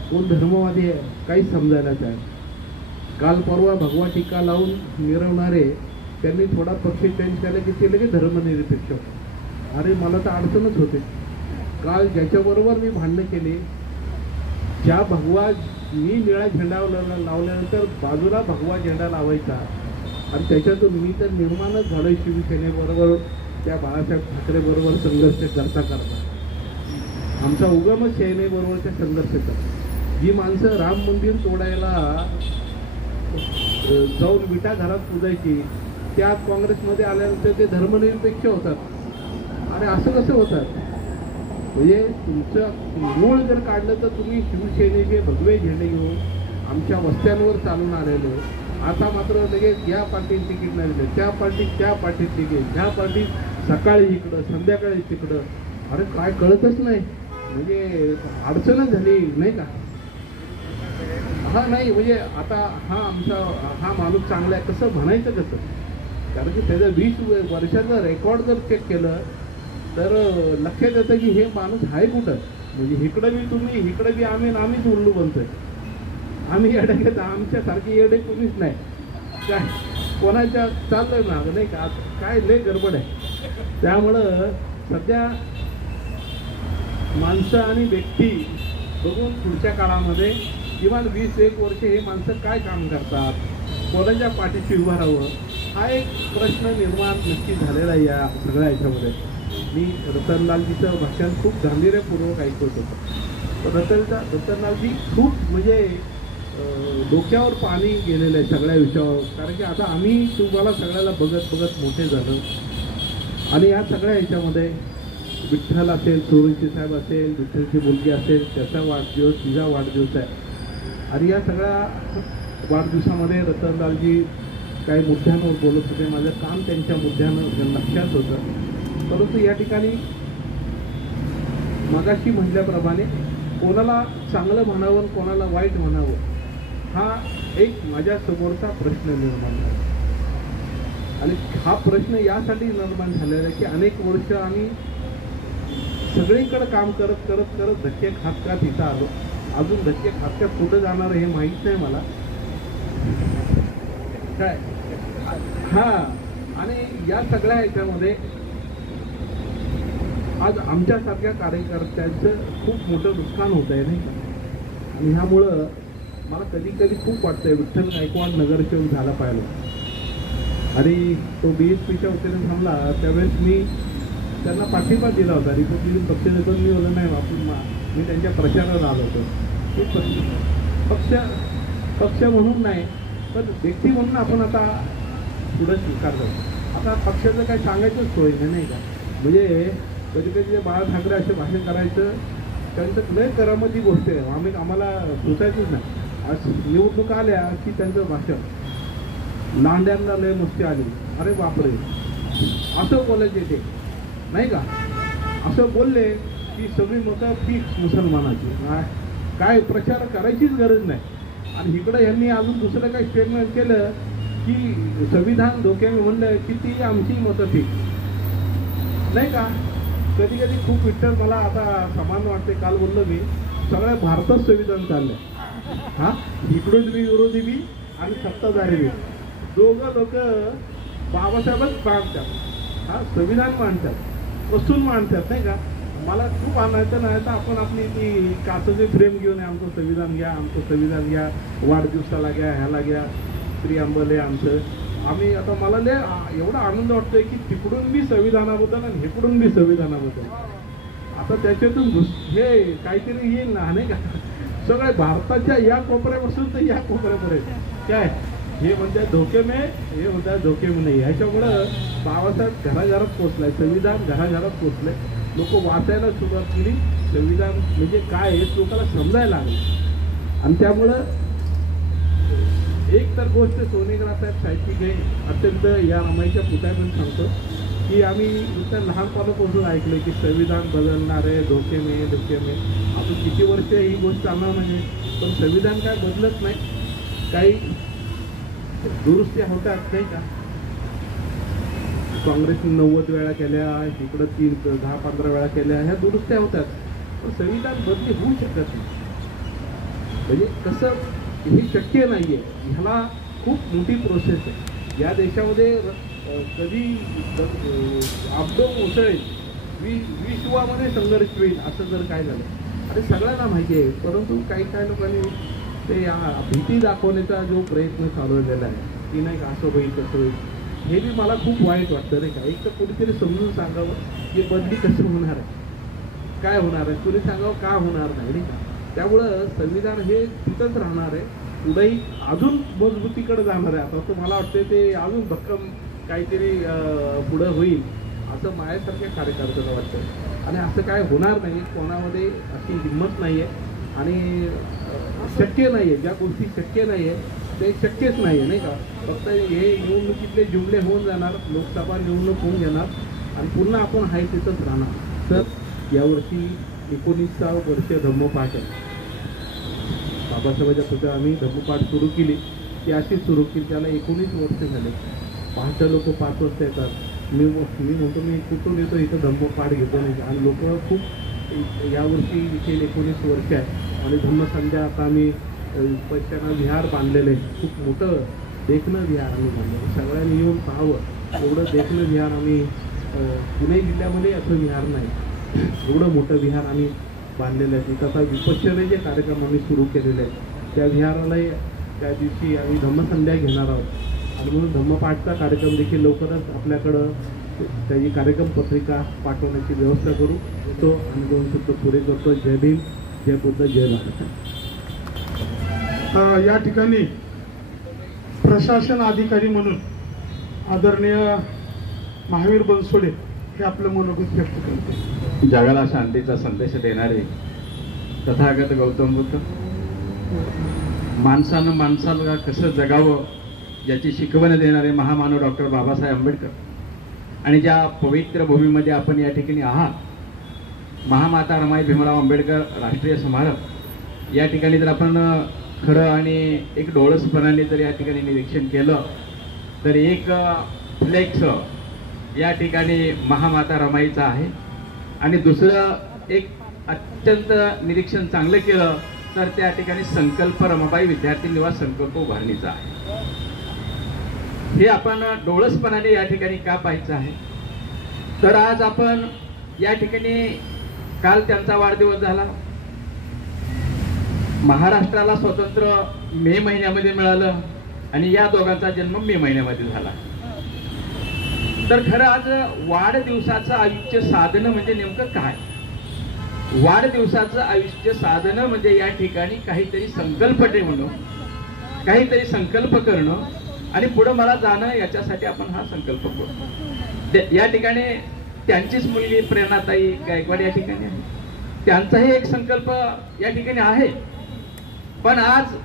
कोण धर्मवादी आहे, काही समजायलाच आहे. काल परवा भगवा टीका लावून मिरवणारे त्यांनी थोडा पक्ष चेंज केला की ते लगेच धर्मनिरपेक्ष होते. अरे मला तर अडचणच होते. काल ज्याच्याबरोबर मी भांडणं केली, ज्या भगवा मी निळा झेंडा लावल्यानंतर बाजूला भगवा झेंडा लावायचा आणि त्याच्यातून मी तर निर्माणच झालो शिवसेनेबरोबर, त्या बाळासाहेब ठाकरेबरोबर संघर्ष करता आमचा उगमच सेनेबरोबरचा संघर्ष करता. जी माणसं राम मंदिर तोडायला जाऊन विटा घरात पुजायची, त्या काँग्रेसमध्ये आल्यानंतर ते धर्मनिरपेक्ष होतात. आणि असं कसं होतात, म्हणजे तुमचं मूळ जर काढलं तर तुम्ही शिवसेनेचे भगवे झेंडे घेऊन आमच्या वस्त्यांवर चालून आलेलो, आता मात्र लगेच या पार्टीत तिकीट नाही दिलं, त्या पार्टीत तिकीट, ह्या पार्टीत सकाळी इकडं संध्याकाळी तिकडं. अरे काय कळतच नाही, म्हणजे अडचणच झाली नाही का. हा नाही म्हणजे आता हा माणूस चांगला आहे कसं म्हणायचं कसं, कारण की त्याचं 20 वर्षाचं रेकॉर्ड जर चेक केलं तर लक्षात येतं की हे माणूस आहे कुठं. म्हणजे इकडं बी तुम्ही, इकडं बी आम्हीच उल्लू बनतोय. आम्ही येडे, आमच्यासारखे येडे कोणीच नाही. काय कोणाच्या चाललंय ना नाही का, काय लय गडबड आहे. त्यामुळं सध्या माणसं आणि व्यक्ती बघून पुढच्या काळामध्ये किमान 20-1 वर्ष हे माणसं काय काम करतात, कोणाच्या पाठीशी उभं राहावं, हा एक प्रश्न निर्माण नक्की झालेला आहे या सगळ्या ह्याच्यामध्ये. मी रतनलालजीचं भाषण खूप गांभीर्यपूर्वक ऐकत होतं. रतनलालजी खूप म्हणजे डोक्यावर पाणी गेलेलं आहे सगळ्या विषयावर. कारण की आता आम्ही तुम्हाला सगळ्याला बघत मोठे झालो आणि या सगळ्या ह्याच्यामध्ये विठ्ठल असेल, सोळुंके साहेब असेल, विठ्ठलची मुलगी असेल, त्याचा वाढदिवस, तिचा वाढदिवस आहे. आणि या सगळ्या वाढदिवसामध्ये रतनलालजी काही मुद्द्यांवर बोलत होते. माझं काम त्यांच्या मुद्द्यानं लक्षात होतं. परंतु या ठिकाणी मगाशी म्हटल्याप्रमाणे कोणाला चांगलं म्हणावं, कोणाला वाईट म्हणावं, हा एक माझ्यासमोरचा प्रश्न निर्माण झाला. आणि हा प्रश्न यासाठी निर्माण झालेला आहे की अनेक वर्ष आम्ही सगळीकडे काम करत धक्के खात इथं आलो. अजून धक्के खात कुठं जाणार हे माहीत नाही मला काय. हा आणि या सगळ्या ह्याच्यामध्ये आज आमच्यासारख्या कार्यकर्त्यांचं खूप मोठं नुकसान होत आहे नाही का. आणि ह्यामुळं मला कधी खूप वाटतंय विठ्ठल गायकवाड नगरसेवक झाला पाहिजे. आणि तो BSPच्या वतीने थांबला त्यावेळेस मी त्यांना पाठिंबा दिला होता. रिपब्लिकन पक्षाने पण मी बोललो नाही, मी त्यांच्या प्रचाराला आलो होतो. पक्ष म्हणून नाही पण व्यक्ती म्हणून आपण आता पुढे स्वीकारतो. आता पक्षाचं काही सांगायचंच सोय नाही का. म्हणजे कधी जे बाळा ठाकरे असे भाषण करायचं त्यांचं लय करामती गोष्ट आहे. आम्हाला सुचायचंच नाही. आज निवडणुका आल्या की त्यांचं भाषण लांड्यांना लय मस्ती आली. अरे बापरे असं बोलायचे ते नाही का. असं बोलले की सगळी मतं फिक्स मुसलमानाची. काय प्रचार करायचीच गरज नाही. आणि इकडं यांनी अजून दुसरं काही स्टेटमेंट केलं की संविधान धोक्याने म्हणलं की ती आमची मतं फिक्स नाही का. कधी खूप विठ्ठल मला आता समान वाटते. काल बोललो मी सगळ्या भारतात संविधान चाललंय. हा इकडून बी विरोधी बी आणि सत्ताधारी बी दोघं लोक बाबासाहेबच मानतात, हा संविधान मानतात, बसून मानतात नाही का. मला खूप आणायचं नाही तर आपण आपली ती काचेची फ्रेम घेऊन आमचं संविधान घ्या, आमचं संविधान घ्या, वाढदिवसाला घ्या, ह्याला घ्या, श्री अंबले आमचं. आम्ही आता मला लय एवढा आनंद वाटतोय की तिकडून बी संविधानाबद्दल आणि इकडून बी संविधानाबद्दल. आता त्याच्यातून हे काहीतरी येईल ना नाही का. सगळे भारताच्या या कोपऱ्यापासून तर या कोपऱ्यापर्यंत काय हे म्हणतात धोके में, हे म्हणतात धोके में नाही. ह्याच्यामुळं बाबासाहेब घराघरात पोचलाय, संविधान घराघरात पोचलंय. लोक वाचायला सुरुवात केली, संविधान म्हणजे काय हे लोकांना समजायला लागलं. आणि त्यामुळं एक तर गोष्ट सोनेग्रा साहेब साहित्यिक आहे, अत्यंत या रमाईच्या पुतळ्यातून सांगतो की आम्ही इथं लहानपणापासून ऐकलं की संविधान बदलणार आहे, धोके में धोके में. आपण किती वर्ष ही गोष्ट चालणार नाही, पण संविधान काय बदलत नाही. काही दुरुस्त्या होतात नाही का. काँग्रेसने 90 वेळा केल्या, इकडं 10-15 वेळा केल्या, ह्या दुरुस्त्या होतात, पण संविधान बदली होऊ शकत नाही. म्हणजे कसं हे शक्य नाहीये. ह्याला खूप मोठी प्रोसेस आहे. या देशामध्ये कधी अपडोम उसळेल, विश्वामध्ये संघर्ष होईल असं जर काय झालं आणि सगळ्यांना माहिती आहे. परंतु काही लोकांनी ते भीती दाखवण्याचा जो प्रयत्न चालवलेला आहे की नाही का असं होईल तसं होईल, हे बी मला खूप वाईट वाटतं नाही का. एक तर कुणीतरी समजून सांगावं की बदली कसं होणार आहे, काय होणार आहे, कुणी सांगावं का होणार नाही का. त्यामुळं संविधान हे तिथंच राहणार आहे, पुढेही अजून मजबूतीकडे जाणार आहे. आता तर मला वाटतं ते अजून भक्कम काहीतरी पुढं होईल असं माझ्यासारख्या कार्यकर्त्याला वाटतं. आणि असं काय होणार नाही, कोणामध्ये अशी हिंमत नाही आहे आणि शक्य नाही आहे. ज्या गोष्टी शक्य नाही आहे ते शक्यच नाही आहे नाही का. फक्त हे निवडणुकीतले जुमले होऊन जाणार, लोकसभा निवडणूक होऊन जाणार आणि पुन्हा आपण आहे तिथंच राहणार. तर यावर्षी 19वा वर्ष धम्मपाठ आहे. बाबासाहेबांच्या पुढे आम्ही धम्मपाठ सुरू केली, ती अशीच सुरू केली. त्याला 19 वर्ष झाले. पहाटे लोक 5 वाजता येतात. मी म्हणतो मी कुठून येतो इथं धम्मपाठ घेतो नाही. आणि लोक खूप यावर्षी इथे 19 वर्ष आहे आणि धम्मसंध्या आता आम्ही पैशांना विहार बांधलेलं आहे. खूप मोठं देखणं विहार आम्ही बांधलेलं. सगळ्यांनी येऊन पाहावं एवढं देखणं विहार आम्ही पुणे जिल्ह्यामध्ये असं विहार नाही, एवढं मोठं विहार आम्ही बांधलेलं आहे. तिथं आता विपश्यनेचे कार्यक्रम आम्ही सुरू केलेले आहेत. त्या विहारालाही त्या दिवशी आम्ही धम्मसंध्या घेणार आहोत आणि म्हणून धम्मपाठचा कार्यक्रम देखील लवकरच आपल्याकडं त्याची कार्यक्रम पत्रिका पाठवण्याची व्यवस्था करू. तो आणि 2 शब्द पुढे करतो. जय भीम, जय बुद्ध, जय भारत. या ठिकाणी प्रशासन अधिकारी म्हणून आदरणीय महावीर बनसोडे हे आपलं मनोगत व्यक्त करते. जगाला शांतीचा संदेश देणारे तथागत गौतम बुद्ध, माणसानं माणसाला कसं जगावं याची शिकवण देणारे महामानव डॉक्टर बाबासाहेब आंबेडकर आणि ज्या पवित्र भूमीमध्ये आपण या ठिकाणी आहात, महामाता रमाई भीमराव आंबेडकर राष्ट्रीय स्मारक, या ठिकाणी जर आपण खरं आणि एक डोळसपणाने जर या ठिकाणी निरीक्षण केलं तर एक फ्लेक्स या ठिकाणी महामाता रमाईचा आहे आणि दुसरं एक अत्यंत निरीक्षण चांगलं केलं तर त्या ठिकाणी संकल्प रमाबाई विद्यार्थी निवास संकल्प उभारणीचा आहे. हे आपण डोळसपणाने या ठिकाणी का पाहायचं आहे तर आज आपण या ठिकाणी काल त्यांचा वाढदिवस झाला. महाराष्ट्राला स्वातंत्र्य मे महिन्यामध्ये मिळालं आणि या दोघांचा जन्म मे महिन्यामध्ये झाला. तर खरं आज वाढदिवसाचं आयुष्य साधनं म्हणजे नेमकं काय? वाढदिवसाचं आयुष्य साधनं म्हणजे या ठिकाणी काहीतरी संकल्प ठेवणं, काहीतरी संकल्प करणं आणि पुढं मला जाणं, याच्यासाठी आपण हा संकल्प करतो. या ठिकाणी त्यांचीच मुलगी प्रेरणाताई गायकवाड या ठिकाणी आहे, त्यांचाही एक संकल्प या ठिकाणी आहे. पण आज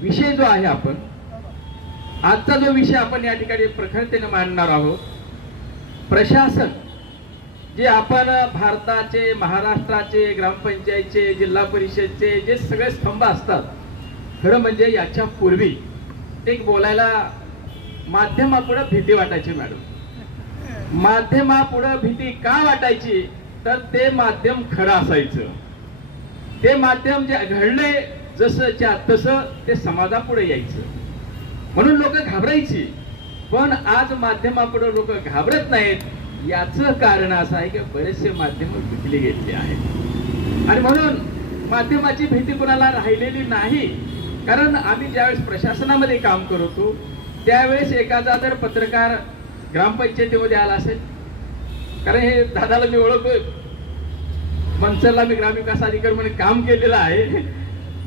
विषय जो आहे, आपण आजचा जो विषय आपण या ठिकाणी प्रखरतेने मांडणार आहोत, प्रशासन जे आपण भारताचे, महाराष्ट्राचे, ग्रामपंचायतचे, जिल्हा परिषदचे जे सगळे स्तंभ असतात, खरं म्हणजे याच्या पूर्वी एक बोलायला माध्यमापुढे भीती वाटायची. मॅडम, माध्यमापुढे भीती का वाटायची तर ते माध्यम खरं असायचं. ते माध्यम जे घडले जसंच्या तसं ते समाजापुढे यायचं. म्हणून लोक घाबरायची. पण आज माध्यमापुढे लोक घाबरत नाहीत. याचं कारण असं आहे की बरेचसे माध्यम विकली गेलेली आहेत आणि म्हणून माध्यमाची भीती कुणाला राहिलेली नाही. कारण आम्ही ज्यावेळेस प्रशासनामध्ये काम करतो त्यावेळेस एखादा जर पत्रकार ग्रामपंचायतीमध्ये आला असेल, कारण हे दादाला मी ओळखतोय, मनसरला मी ग्रामविकास अधिकारी म्हणून काम केलेलं आहे.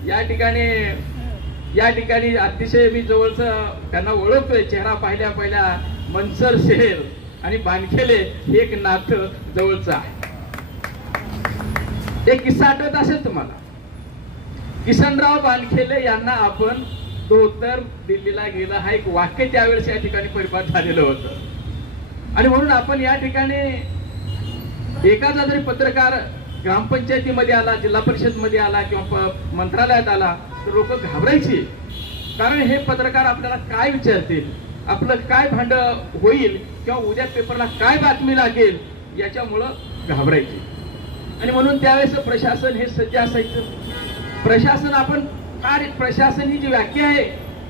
या ठिकाणी अतिशय मी जवळचं त्यांना ओळखतोय. चेहरा पाहिल्या मनसर शहर आणि बानखेले हे एक नातं जवळचं आहे. एक किस्सा आठवत असेल तुम्हाला. किसनराव बानखेले यांना आपण धोतर दिल्लीला गेलं हा एक वाक्य त्यावेळेस या ठिकाणी परिपाठ झालेलं होतं. आणि म्हणून आपण या ठिकाणी एखादा जरी पत्रकार ग्रामपंचायतीमध्ये आला, जिल्हा परिषद मध्ये आला किंवा मंत्रालयात आला तर लोक घाबरायची. कारण हे पत्रकार आपल्याला काय विचारतील, आपलं काय भांड होईल किंवा उद्या पेपरला काय बातमी लागेल याच्यामुळं घाबरायची. आणि म्हणून त्यावेळेस प्रशासन हे सज्ज असायचं. प्रशासन ही जी व्याख्या आहे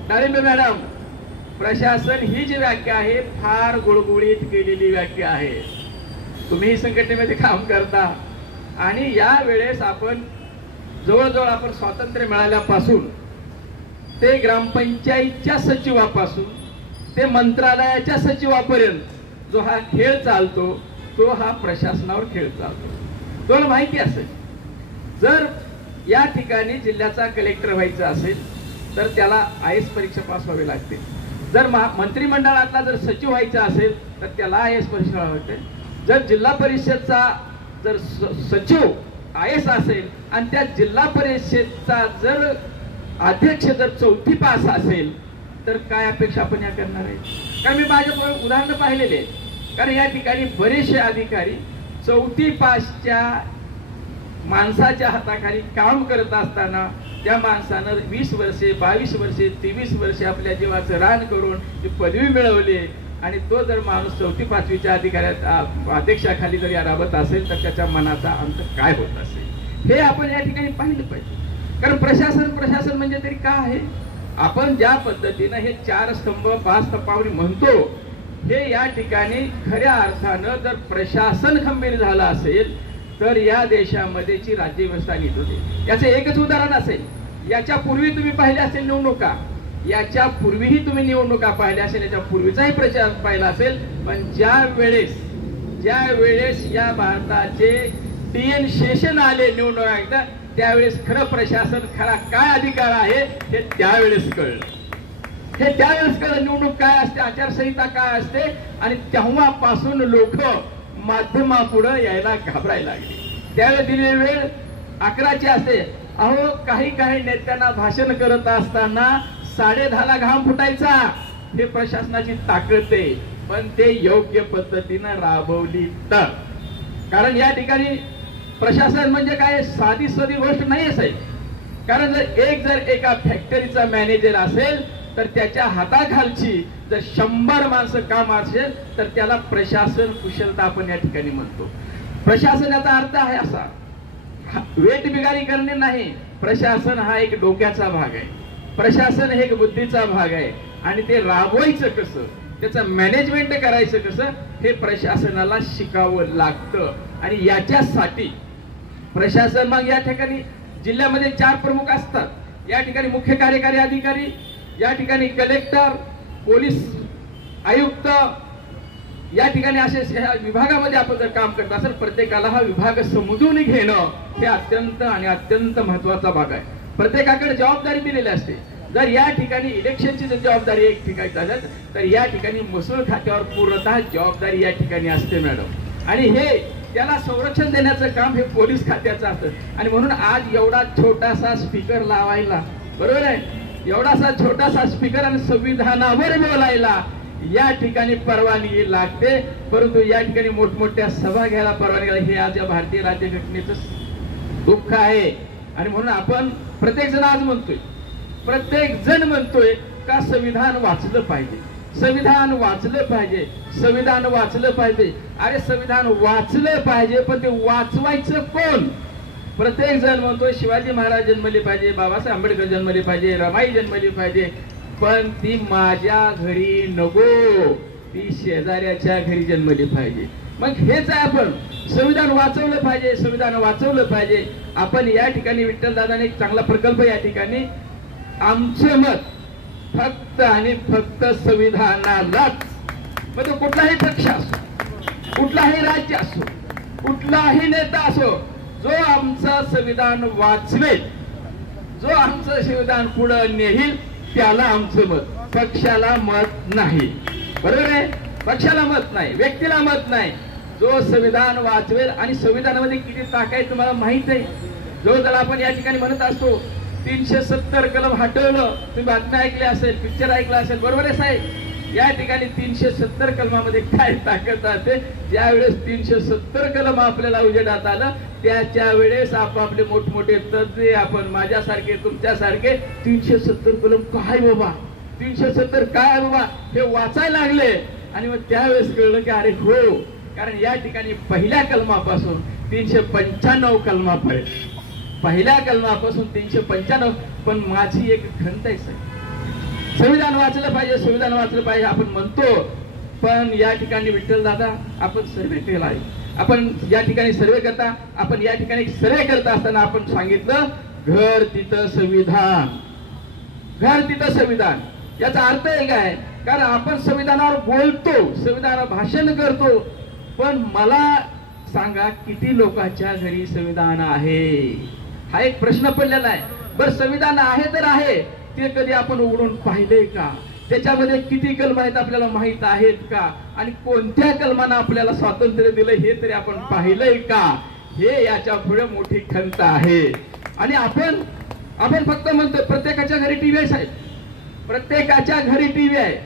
डाळिंबे मॅडम, प्रशासन ही जी व्याख्या आहे फार गुळगुळीत केलेली व्याख्या आहे. तुम्ही संघटनेमध्ये काम करता आणि या वेळेस आपण जवळजवळ आपण स्वातंत्र्य मिळाल्यापासून ते ग्रामपंचायतच्या सचिवापासून ते मंत्रालयाच्या सचिवापर्यंत जो हा खेळ चालतो तो हा प्रशासनावर खेळ चालतो. तुम्हाला माहिती असेल, जर या ठिकाणी जिल्ह्याचा कलेक्टर व्हायचा असेल तर त्याला IAS परीक्षा पास व्हावी लागते. जर मंत्रिमंडळातला जर सचिव व्हायचा असेल तर त्याला IAS परीक्षा व्हावी. जर जिल्हा परिषदचा जर सचिव IAS असेल आणि त्या जिल्हा परिषदचा जर अध्यक्ष जर 4थी पास असेल तर काय अपेक्षा आपण या करणार आहे. कारण मी माझ्या उदाहरण पाहिलेले आहे. कारण या ठिकाणी बरेचसे अधिकारी 4थी पासच्या माणसाच्या हाताखाली काम करत असताना त्या माणसानं 20 वर्षे 22 वर्षे 23 वर्षे आपल्या जीवाचं रान करून ती पदवी मिळवली आणि तो जर माणूस 4थी 5वीच्या अधिकाऱ्यात अध्यक्षाखाली जर राबत असेल तर त्याच्या मनाचा अंत काय होत असेल हे आपण या ठिकाणी पाहिलं पाहिजे. कारण प्रशासन म्हणजे तरी काय आहे. आपण ज्या पद्धतीनं हे 4 स्तंभ 5 स्तंभावरी म्हणतो हे या ठिकाणी खऱ्या अर्थानं जर प्रशासन खंबीर झालं असेल तर या देशामध्ये जी राज्यव्यवस्था नीट होते. याचं एकच उदाहरण असेल. याच्या पूर्वी तुम्ही पाहिले असेल निवडणुका, याच्या पूर्वीही तुम्ही निवडणुका पाहिल्या असेल, याच्या पूर्वीचाही प्रचार पाहिला असेल. पण ज्या वेळेस या भारताचे TN शेषन आले निवडणुका त्यावेळेस खरं प्रशासन खरा काय अधिकार आहे हे त्यावेळेस कळलं. निवडणूक काय असते, आचारसंहिता काय असते आणि तेव्हापासून लोक माध्यमापुढे यायला घाबरायला लागली. त्यावेळेस दिलेली वेळ 11ची असते. अहो काही नेत्यांना भाषण करत असताना 10:30ला घाम फुटायचा. हे प्रशासनाची ताकद आहे. पण ते योग्य पद्धतीनं राबवली तर. कारण या ठिकाणी प्रशासन म्हणजे काय साधी गोष्ट नाही असेल. कारण जर एका फॅक्टरीचा मॅनेजर असेल तर त्याच्या हाताखालची जर 100 माणसं काम असेल तर त्याला प्रशासन कुशलता आपण या ठिकाणी म्हणतो. प्रशासनाचा अर्थ आहे असा वेट बिगारी करणे नाही. प्रशासन हा एक डोक्याचा भाग आहे. प्रशासन हे एक बुद्धीचा भाग आहे आणि ते राबवायचं कसं, त्याचं मॅनेजमेंट करायचं कसं हे प्रशासनाला शिकावं लागतं. आणि याच्यासाठी प्रशासन मग या ठिकाणी जिल्ह्यामध्ये 4 प्रमुख असतात. या ठिकाणी मुख्य कार्यकारी अधिकारी, या ठिकाणी कलेक्टर, पोलीस आयुक्त, या ठिकाणी असे विभागामध्ये आपण जर काम करत असेल प्रत्येकाला हा विभाग समजून घेणं हे अत्यंत महत्वाचा भाग आहे. प्रत्येकाकडे जबाबदारी दिलेली असते. जर या ठिकाणी इलेक्शनची जर जबाबदारी एक ठिकाणी झाली तर या ठिकाणी महसूल खात्यावर पूर्णतः जबाबदारी या ठिकाणी असते मॅडम. आणि हे त्याला संरक्षण देण्याचं काम हे पोलीस खात्याचं असतं. आणि म्हणून आज एवढा छोटासा स्पीकर लावायला, बरोबर आहे, एवढासा छोटासा स्पीकर आणि संविधानावर बोलायला या ठिकाणी परवानगी लागते. परंतु या ठिकाणी मोठमोठ्या सभा घ्यायला परवानगी हे आज या भारतीय राज्यघटनेचं दुःख आहे. आणि म्हणून आपण प्रत्येक जण म्हणतोय का संविधान वाचलं पाहिजे, संविधान वाचलं पाहिजे. अरे संविधान वाचलं पाहिजे पण ते वाचवायचं कोण. प्रत्येक जण म्हणतोय शिवाजी महाराज जन्मले पाहिजे, बाबासाहेब आंबेडकर जन्मले पाहिजे, रमाई जन्मली पाहिजे. पण ती माझ्या घरी नको, ती शेजाऱ्याच्या घरी जन्मली पाहिजे. मग हेच आहे, आपण संविधान वाचवलं पाहिजे, संविधान वाचवलं पाहिजे. आपण या ठिकाणी विठ्ठलदादाने एक चांगला प्रकल्प या ठिकाणी, आमचं मत फक्त आणि फक्त संविधानालाच, मग तो कुठलाही पक्ष असो, कुठलाही राज्य असो, कुठलाही नेता असो, जो आमचं संविधान वाचवेल, जो आमचं संविधान पुढे नेईल, त्याला आमचं मत. पक्षाला मत नाही, बरोबर आहे? पक्षाला मत नाही, व्यक्तीला मत नाही. जो संविधान वाचवेल, आणि संविधानामध्ये किती ताकद तुम्हाला माहित आहे. जो त्याला आपण या ठिकाणी म्हणत असतो 370 कलम हटवलं, तुम्ही बातम्या ऐकल्या असेल, पिक्चर ऐकला असेल, बरोबर आहे साहेब? या ठिकाणी 370 कलमामध्ये काय ताकद असते. ज्यावेळेस 370 कलम आपल्याला उजेडात आलं, त्याच्या वेळेस आपापले मोठमोठे तज्ञ, आपण माझ्यासारखे, तुमच्यासारखे 370 कलम काय बाबा, 370 काय बाबा, हे वाचायला लागले. आणि मग त्यावेळेस कळलं की अरे हो, कारण या ठिकाणी पहिल्या कलमापासून 395 कलमापर्यंत, पहिल्या कलमापासून 395. पण माझी एक खंत आहे साहेब, संविधान वाचलं पाहिजे, संविधान वाचलं पाहिजे आपण म्हणतो, पण या ठिकाणी विठ्ठलदादा आपण सर्वे केला आहे. आपण या ठिकाणी सर्वे करता, आपण या ठिकाणी सर्वे करत असताना आपण सांगितलं घर तिथं संविधान, घर तिथं संविधान. याचा अर्थ आहे काय? कारण आपण संविधानावर बोलतो, संविधानावर भाषण करतो, पण मला सांगा किती लोकांच्या घरी संविधान आहे? हा एक प्रश्न पडलेला आहे. बरं, संविधान आहे तर आहे, ते कधी आपण उघडून पाहिलंय का? त्याच्यामध्ये किती कलम आहेत आपल्याला माहित आहेत का? आणि कोणत्या कलमानं आपल्याला स्वातंत्र्य दिलं हे तरी आपण पाहिलंय का? हे याच्या पुढे मोठी खंत आहे. आणि आपण फक्त म्हणतो प्रत्येकाच्या घरी टीव्ही आहे साहेब, प्रत्येकाच्या घरी टीव्ही आहे.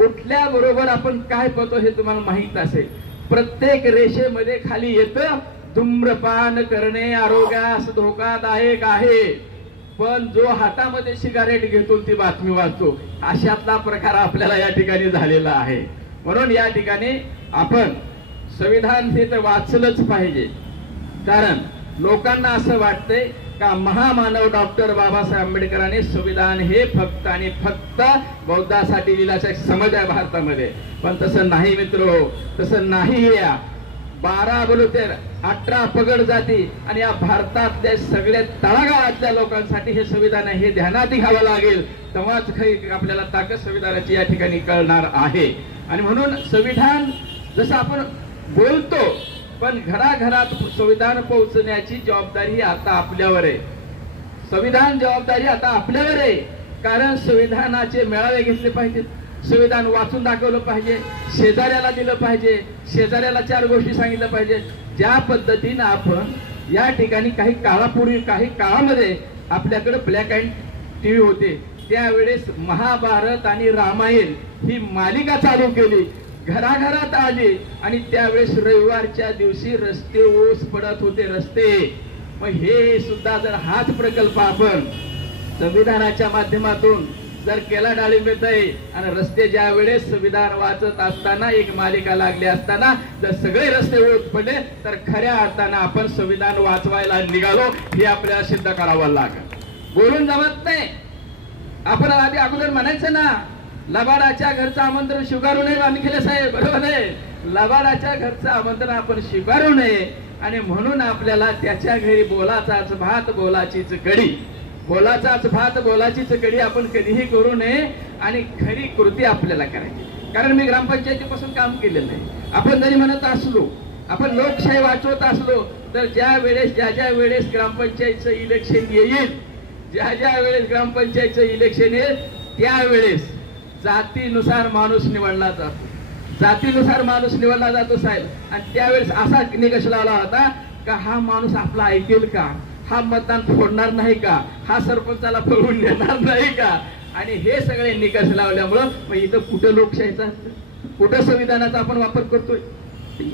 उठल्या बरोबर आपण काय पाहतो हे तुम्हाला माहित असेल. प्रत्येक रेषेमध्ये खाली येतं धूम्रपान करणे आरोग्यास धोकादायक आहे. पण जो हातामध्ये सिगारेट घेतो ती बातमी वाचतो, अशातला प्रकार आपल्याला या ठिकाणी झालेला आहे. म्हणून या ठिकाणी आपण संविधान हे तर वाचलंच पाहिजे. कारण लोकांना असं वाटतंय का महामानव डॉक्टर बाबासाहेब आंबेडकरांनी संविधान हे फक्त आणि फक्त बौद्धासाठी लिहिल्याचा एक समज आहे भारतामध्ये. पण तसं नाही मित्रो, तसं नाही. 12 बलुतेर 18 पगड जाती आणि या भारतातल्या सगळ्या तळागाळातल्या लोकांसाठी हे संविधान आहे, हे ध्यानात घ्यावं लागेल. तेव्हाच काही आपल्याला ताकद संविधानाची या ठिकाणी कळणार आहे. आणि म्हणून संविधान जसं आपण बोलतो, पण घराघरात संविधान पोहोचण्याची जबाबदारी आता आपल्यावर आहे. संविधान जबाबदारी आता आपल्यावर आहे. कारण संविधानाचे मेळावे घेतले पाहिजेत, संविधान वाचून दाखवलं पाहिजे, शेजाऱ्याला दिलं पाहिजे, शेजाऱ्याला 4 गोष्टी सांगितल्या पाहिजे. ज्या पद्धतीनं आपण या ठिकाणी काही काळापूर्वी, काही काळामध्ये आपल्याकडे ब्लॅक अँड टीव्ही होते, त्यावेळेस महाभारत आणि रामायण ही मालिका चालू केली, घराघरात आली. आणि त्यावेळेस रविवारच्या दिवशी रस्ते ओस पडत होते रस्ते. मग हे सुद्धा जर हाच प्रकल्प आपण संविधानाच्या माध्यमातून जर केला डाळिंबेताई, आणि रस्ते ज्या वेळेस संविधान वाचत असताना एक मालिका लागली असताना जर सगळे रस्ते ओस पडले, तर खऱ्या अर्थानं आपण संविधान वाचवायला निघालो हे आपल्याला सिद्ध करावं लागेल. बोलून जमत नाही. आपण आधी अगोदर म्हणायचं ना, लबाडाच्या घरचं आमंत्रण स्वीकारू नये. वानखेडे साहेब, बरोबर आहे? लबाडाच्या घरचं आमंत्रण आपण स्वीकारू नये. आणि म्हणून आपल्याला त्याच्या घरी बोलाचाच भात बोलाचीच कढी, बोलाचाच भात बोलाचीच कढी आपण कधीही करू नये. आणि खरी कृती आपल्याला करायची. कारण मी ग्रामपंचायतीपासून काम केलेलं आहे. आपण जरी म्हणत असलो, आपण लोकशाही वाचवत असलो, तर ज्या वेळेस ग्रामपंचायतचं इलेक्शन येईल, ज्या वेळेस ग्रामपंचायतचं इलेक्शन येईल, त्यावेळेस जातीनुसार माणूस निवडला जातो, जातीनुसार माणूस निवडला जातो साहेब. आणि त्यावेळेस असा निकष लावला होता का हा माणूस आपला ऐकेल का, हा मतदान फोडणार नाही का, हा सरपंचाला पळवून नेणार नाही का. आणि हे सगळे निकष लावल्यामुळं मग इथं कुठं लोकशाहीचा, कुठं संविधानाचा आपण वापर करतोय.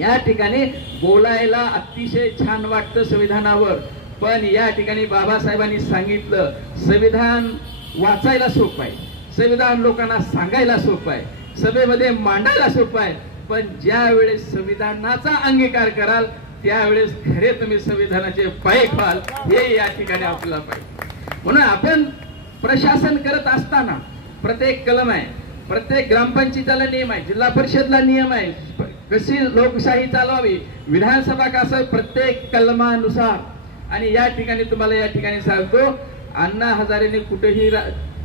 या ठिकाणी बोलायला अतिशय छान वाटतं संविधानावर, पण या ठिकाणी बाबासाहेबांनी सांगितलं संविधान वाचायला सोपं आहे, संविधान लोकांना सांगायला सोपं आहे, सभेमध्ये मांडायला सोपं आहे. पण ज्या वेळेस संविधानाचा अंगीकार कराल त्यावेळेस खरे तुम्ही संविधानाचे पाय व्हाल, हे या ठिकाणी आपल्याला पाहिजे. म्हणून आपण प्रशासन करत असताना प्रत्येक कलम आहे, प्रत्येक ग्रामपंचायतीला नियम आहे, जिल्हा परिषदला नियम आहे, कशी लोकशाही चालवावी, विधानसभा कसं, प्रत्येक कलमानुसार. आणि या ठिकाणी तुम्हाला या ठिकाणी सांगतो, अण्णा हजारेने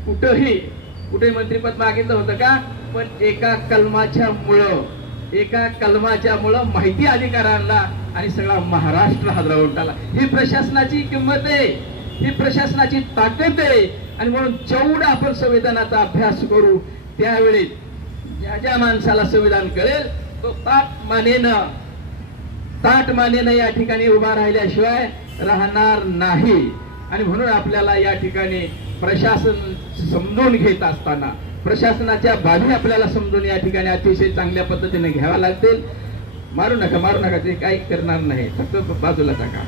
कुठेही मंत्रिपद मागितलं होतं का? पण एका कलमाच्या मुळे माहिती अधिकाऱ्यांना आणि सगळा महाराष्ट्र हादरवून टाकला. ही प्रशासनाची किंमत आहे, ही प्रशासनाची ताकद आहे. आणि म्हणून जेवढा आपण संविधानाचा अभ्यास करू त्यावेळी ज्या माणसाला संविधान कळेल तो ताट मानेनं या ठिकाणी उभा राहिल्याशिवाय राहणार नाही. आणि म्हणून आपल्याला या ठिकाणी प्रशासन समजून घेत असताना प्रशासनाच्या बाबी आपल्याला समजून या ठिकाणी अतिशय चांगल्या पद्धतीने घ्याव्या लागतील. मारू नका, ते काही करणार नाही, फक्त बाजूला टाका.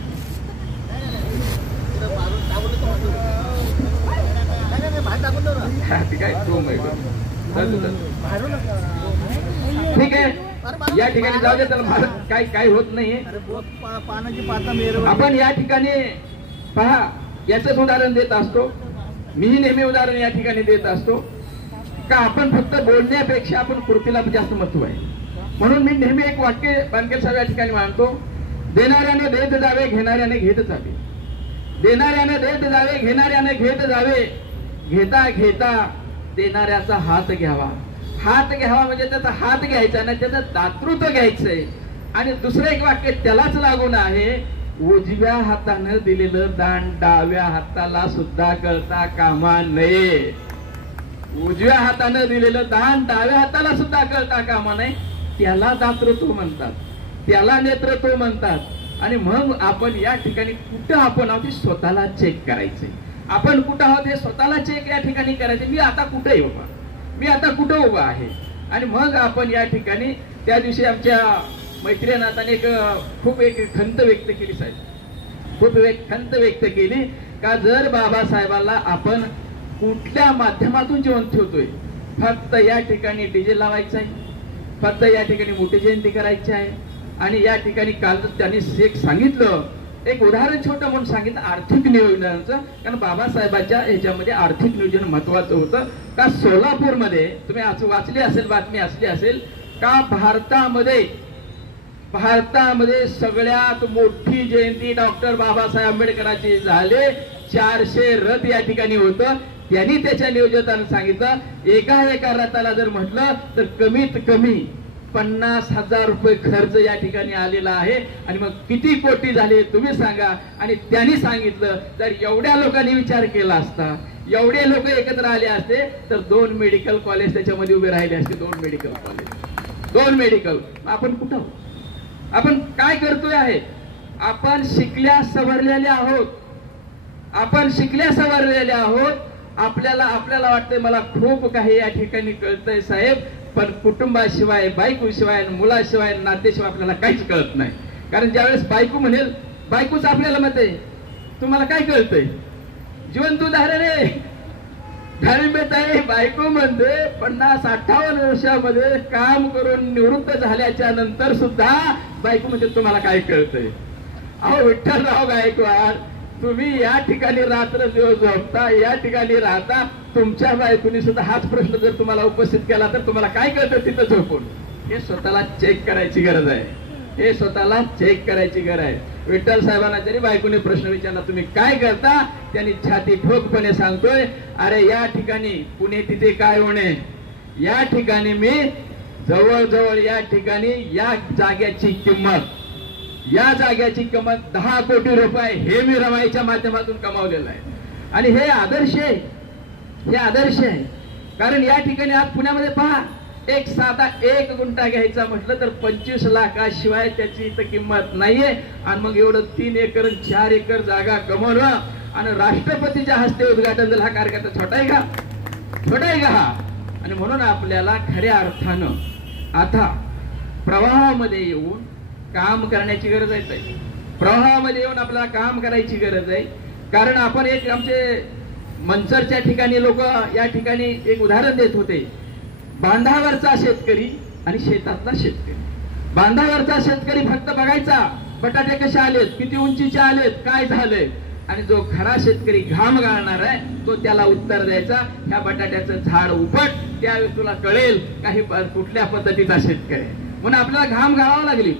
ठीक आहे, या ठिकाणी जाऊ दे, त्याला काही होत नाही. आपण या ठिकाणी पहा, याच उदाहरण देत असतो, मीही नेहमी उदाहरण या ठिकाणी देत असतो का आपण फक्त बोलण्यापेक्षा आपण कृतीला जास्त महत्व आहे. म्हणून मी नेहमी एक वाक्य बांधकेल साहेब या ठिकाणी मानतो, देणाऱ्याने देत जावे, घेणाऱ्याने घेत जावे. देणाऱ्याने देत जावे, घेणाऱ्याने घेत जावे. घेता घेता देणाऱ्याचा हात घ्यावा. हात घ्यावा म्हणजे त्याचा हात घ्यायचा नाही, त्याचं दातृत्व घ्यायचंय. आणि दुसरं एक वाक्य त्यालाच लागून आहे, उजव्या हातानं दिलेलं दान डाव्या हाताला सुद्धा कळता कामा नये. उजव्या हातानं दिलेलं दान डाव्या हाताला सुद्धा कळता कामा नये. त्याला दातृत्व म्हणतात, त्याला नेतृत्व म्हणतात. आणि मग आपण या ठिकाणी कुठं आपण आहोत हे स्वतःला चेक करायचंय. आपण कुठं आहोत हे स्वतःला चेक या ठिकाणी करायचे. मी आता कुठं उभा आहे. आणि मग आपण या ठिकाणी त्या दिवशी आमच्या मैत्रीनाथाने खूप एक खंत व्यक्त केली साहेब, खूप एक खंत व्यक्त केली का जर बाबासाहेबांना आपण कुठल्या माध्यमातून जिवंत ठेवतोय, फक्त या ठिकाणी डीजे लावायचं आहे, फक्त या ठिकाणी मोठी जयंती करायची आहे. आणि या ठिकाणी काल त्यांनी एक सांगितलं, एक उदाहरण छोटं म्हणून सांगितलं आर्थिक नियोजनाचं. कारण बाबासाहेबांच्या ह्याच्यामध्ये आर्थिक नियोजन महत्वाचं होतं. का सोलापूरमध्ये तुम्ही वाचली असेल, बातमी असली असेल का भारतामध्ये सगळ्यात मोठी जयंती डॉक्टर बाबासाहेब आंबेडकरांची झाले. 400 रथ या ठिकाणी होतं. त्यांनी त्याच्या नियोजनानं सांगितलं एका रथाला जर म्हटलं तर कमीत कमी 50,000 रुपये खर्च या ठिकाणी आलेला आहे. आणि मग किती कोटी झाले तुम्ही सांगा. आणि त्यांनी सांगितलं तर एवढ्या लोकांनी विचार केला असता, एवढे लोक एकत्र आले असते तर 2 मेडिकल कॉलेज त्याच्यामध्ये उभे राहिले असते. 2 मेडिकल. आपण कुठं, आपण काय करतोय आहे? आपण शिकल्या सवरलेले आहोत. आपल्याला वाटतंय मला खूप काही या ठिकाणी कळतंय साहेब, पण कुटुंबाशिवाय, बायकोशिवाय, मुलाशिवाय, नातेशिवाय आपल्याला काहीच कळत नाही. कारण ज्यावेळेस बायको म्हणेल, बायकोच आपल्याला म्हणते तुम्हाला काय कळतंय? जिवंत उदाहरण आहे. बायको म्हणते 50-58 वर्षामध्ये काम करून निवृत्त झाल्याच्या नंतर सुद्धा बायको म्हणते तुम्हाला काय कळतंय? अहो विठ्ठलराव गायकवाड, तुम्ही या ठिकाणी रात्र दिवस झोपता, या ठिकाणी राहता, तुमच्या बायकोनी सुद्धा हाच प्रश्न जर तुम्हाला उपस्थित केला तर तुम्हाला काय कळतं तिथं झोपून? हे स्वतःला चेक करायची गरज आहे. विठ्ठल साहेबांना जरी बायकोने प्रश्न विचारला तुम्ही काय करता, त्यांनी छाती ठोकपणे सांगतोय अरे या ठिकाणी पुणे तिथे काय होणे, या ठिकाणी मी जवळजवळ या ठिकाणी या जाग्याची किंमत 10 कोटी रुपये हे मी रमाईच्या माध्यमातून कमावलेलं आहे. आणि हे आदर्श आहे. कारण या ठिकाणी आज पुण्यामध्ये पहा, एक साधा 1 गुंठा घ्यायचा म्हटलं तर 25 लाखाशिवाय त्याची इथं किंमत नाहीये. आणि मग एवढं 3 एकर 4 एकर जागा कमवणं आणि राष्ट्रपतीच्या हस्ते उद्घाटन झालं, हा कार्यक्रम छोटा आहे का हा? आणि म्हणून आपल्याला खऱ्या अर्थानं आता प्रवाहामध्ये येऊन काम करण्याची गरज आहे. प्रवाहामध्ये येऊन आपल्याला काम करायची गरज आहे. कारण आपण एक आमचे मंचरच्या ठिकाणी लोक या ठिकाणी एक उदाहरण देत होते, बांधावरचा शेतकरी आणि शेतातला शेतकरी. बांधावरचा शेतकरी फक्त बघायचा बटाटे कसे आलेत, किती उंचीचे आलेत, काय झालंय. आणि जो खरा शेतकरी घाम गाळणार आहे तो त्याला उत्तर द्यायचा, ह्या बटाट्याचं झाड उपट, त्यावेळेस तुला कळेल काही कुठल्या पद्धतीचा शेतकरी आहे. म्हणून आपल्याला घाम गाळावं लागली.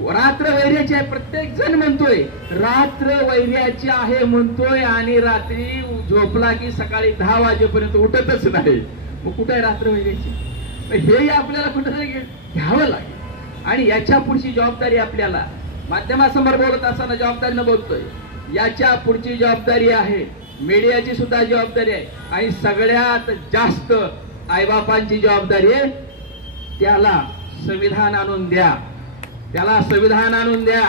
रात्र वैर्याची आहे, प्रत्येक जण म्हणतोय रात्र वैर्याची आहे म्हणतोय, आणि रात्री झोपला की सकाळी 10 वाजेपर्यंत उठतच नाही. मग कुठे आहे रात्र वैर्याची? हे आपल्याला कुठेतरी घ्यावं लागेल. आणि याच्या पुढची जबाबदारी आपल्याला माध्यमासमोर बोलत असताना जबाबदारीनं बोलतोय, याच्या पुढची जबाबदारी आहे मीडियाची सुद्धा जबाबदारी आहे, आणि सगळ्यात जास्त आईबापांची जबाबदारी आहे. त्याला संविधान आणून द्या, त्याला संविधान आणून द्या.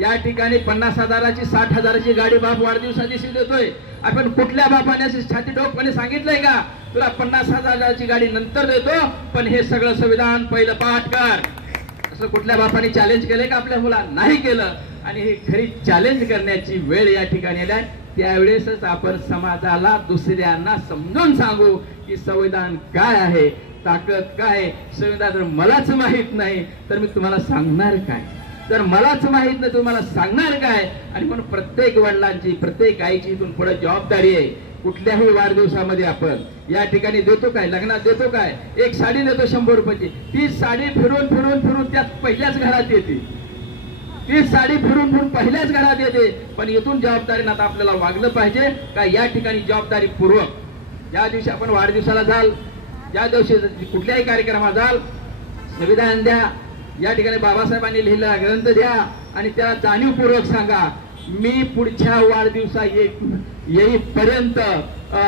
या ठिकाणी 50,000ची 60,000ची गाडी बाप वाढदिवसाची देतोय. आपण कुठल्या बापाने अशी छाती ठोकपणे सांगितलंय का तुला 50,000ची गाडी नंतर देतो, पण हे सगळं संविधान पहिलं पाठ कर? असं कुठल्या बापाने चॅलेंज केलंय का आपल्या मुलांना? नाही केलं. आणि हे खरी चॅलेंज करण्याची वेळ या ठिकाणी आली. त्यावेळेसच आपण समाजाला दुसऱ्यांना समजून सांगू की संविधान काय आहे, ताकद काय. संविधान जर मलाच माहित नाही तर मी तुम्हाला सांगणार काय? जर मलाच माहित नाही तुम्हाला सांगणार काय? आणि म्हणून प्रत्येक वडिलांची, प्रत्येक आईची इथून पुढे जबाबदारी आहे. कुठल्याही वाढदिवसामध्ये आपण या ठिकाणी देतो काय, लग्नात देतो काय, एक साडी देतो 100 रुपयाची, ती साडी फिरून फिरून फिरून त्यात पहिल्याच घरात येते, ती साडी फिरून फिरून पहिल्याच घरात येते. पण इथून जबाबदारीनं आता आपल्याला वागलं पाहिजे का या ठिकाणी जबाबदारीपूर्वक. ज्या दिवशी आपण वाढदिवसाला जाल, ज्या दिवशी कुठल्याही कार्यक्रमात जाल, संविधान द्या, या ठिकाणी बाबासाहेबांनी लिहिलेला ग्रंथ द्या, आणि त्याला जाणीवपूर्वक सांगा मी पुढच्या वाढदिवसा येईपर्यंत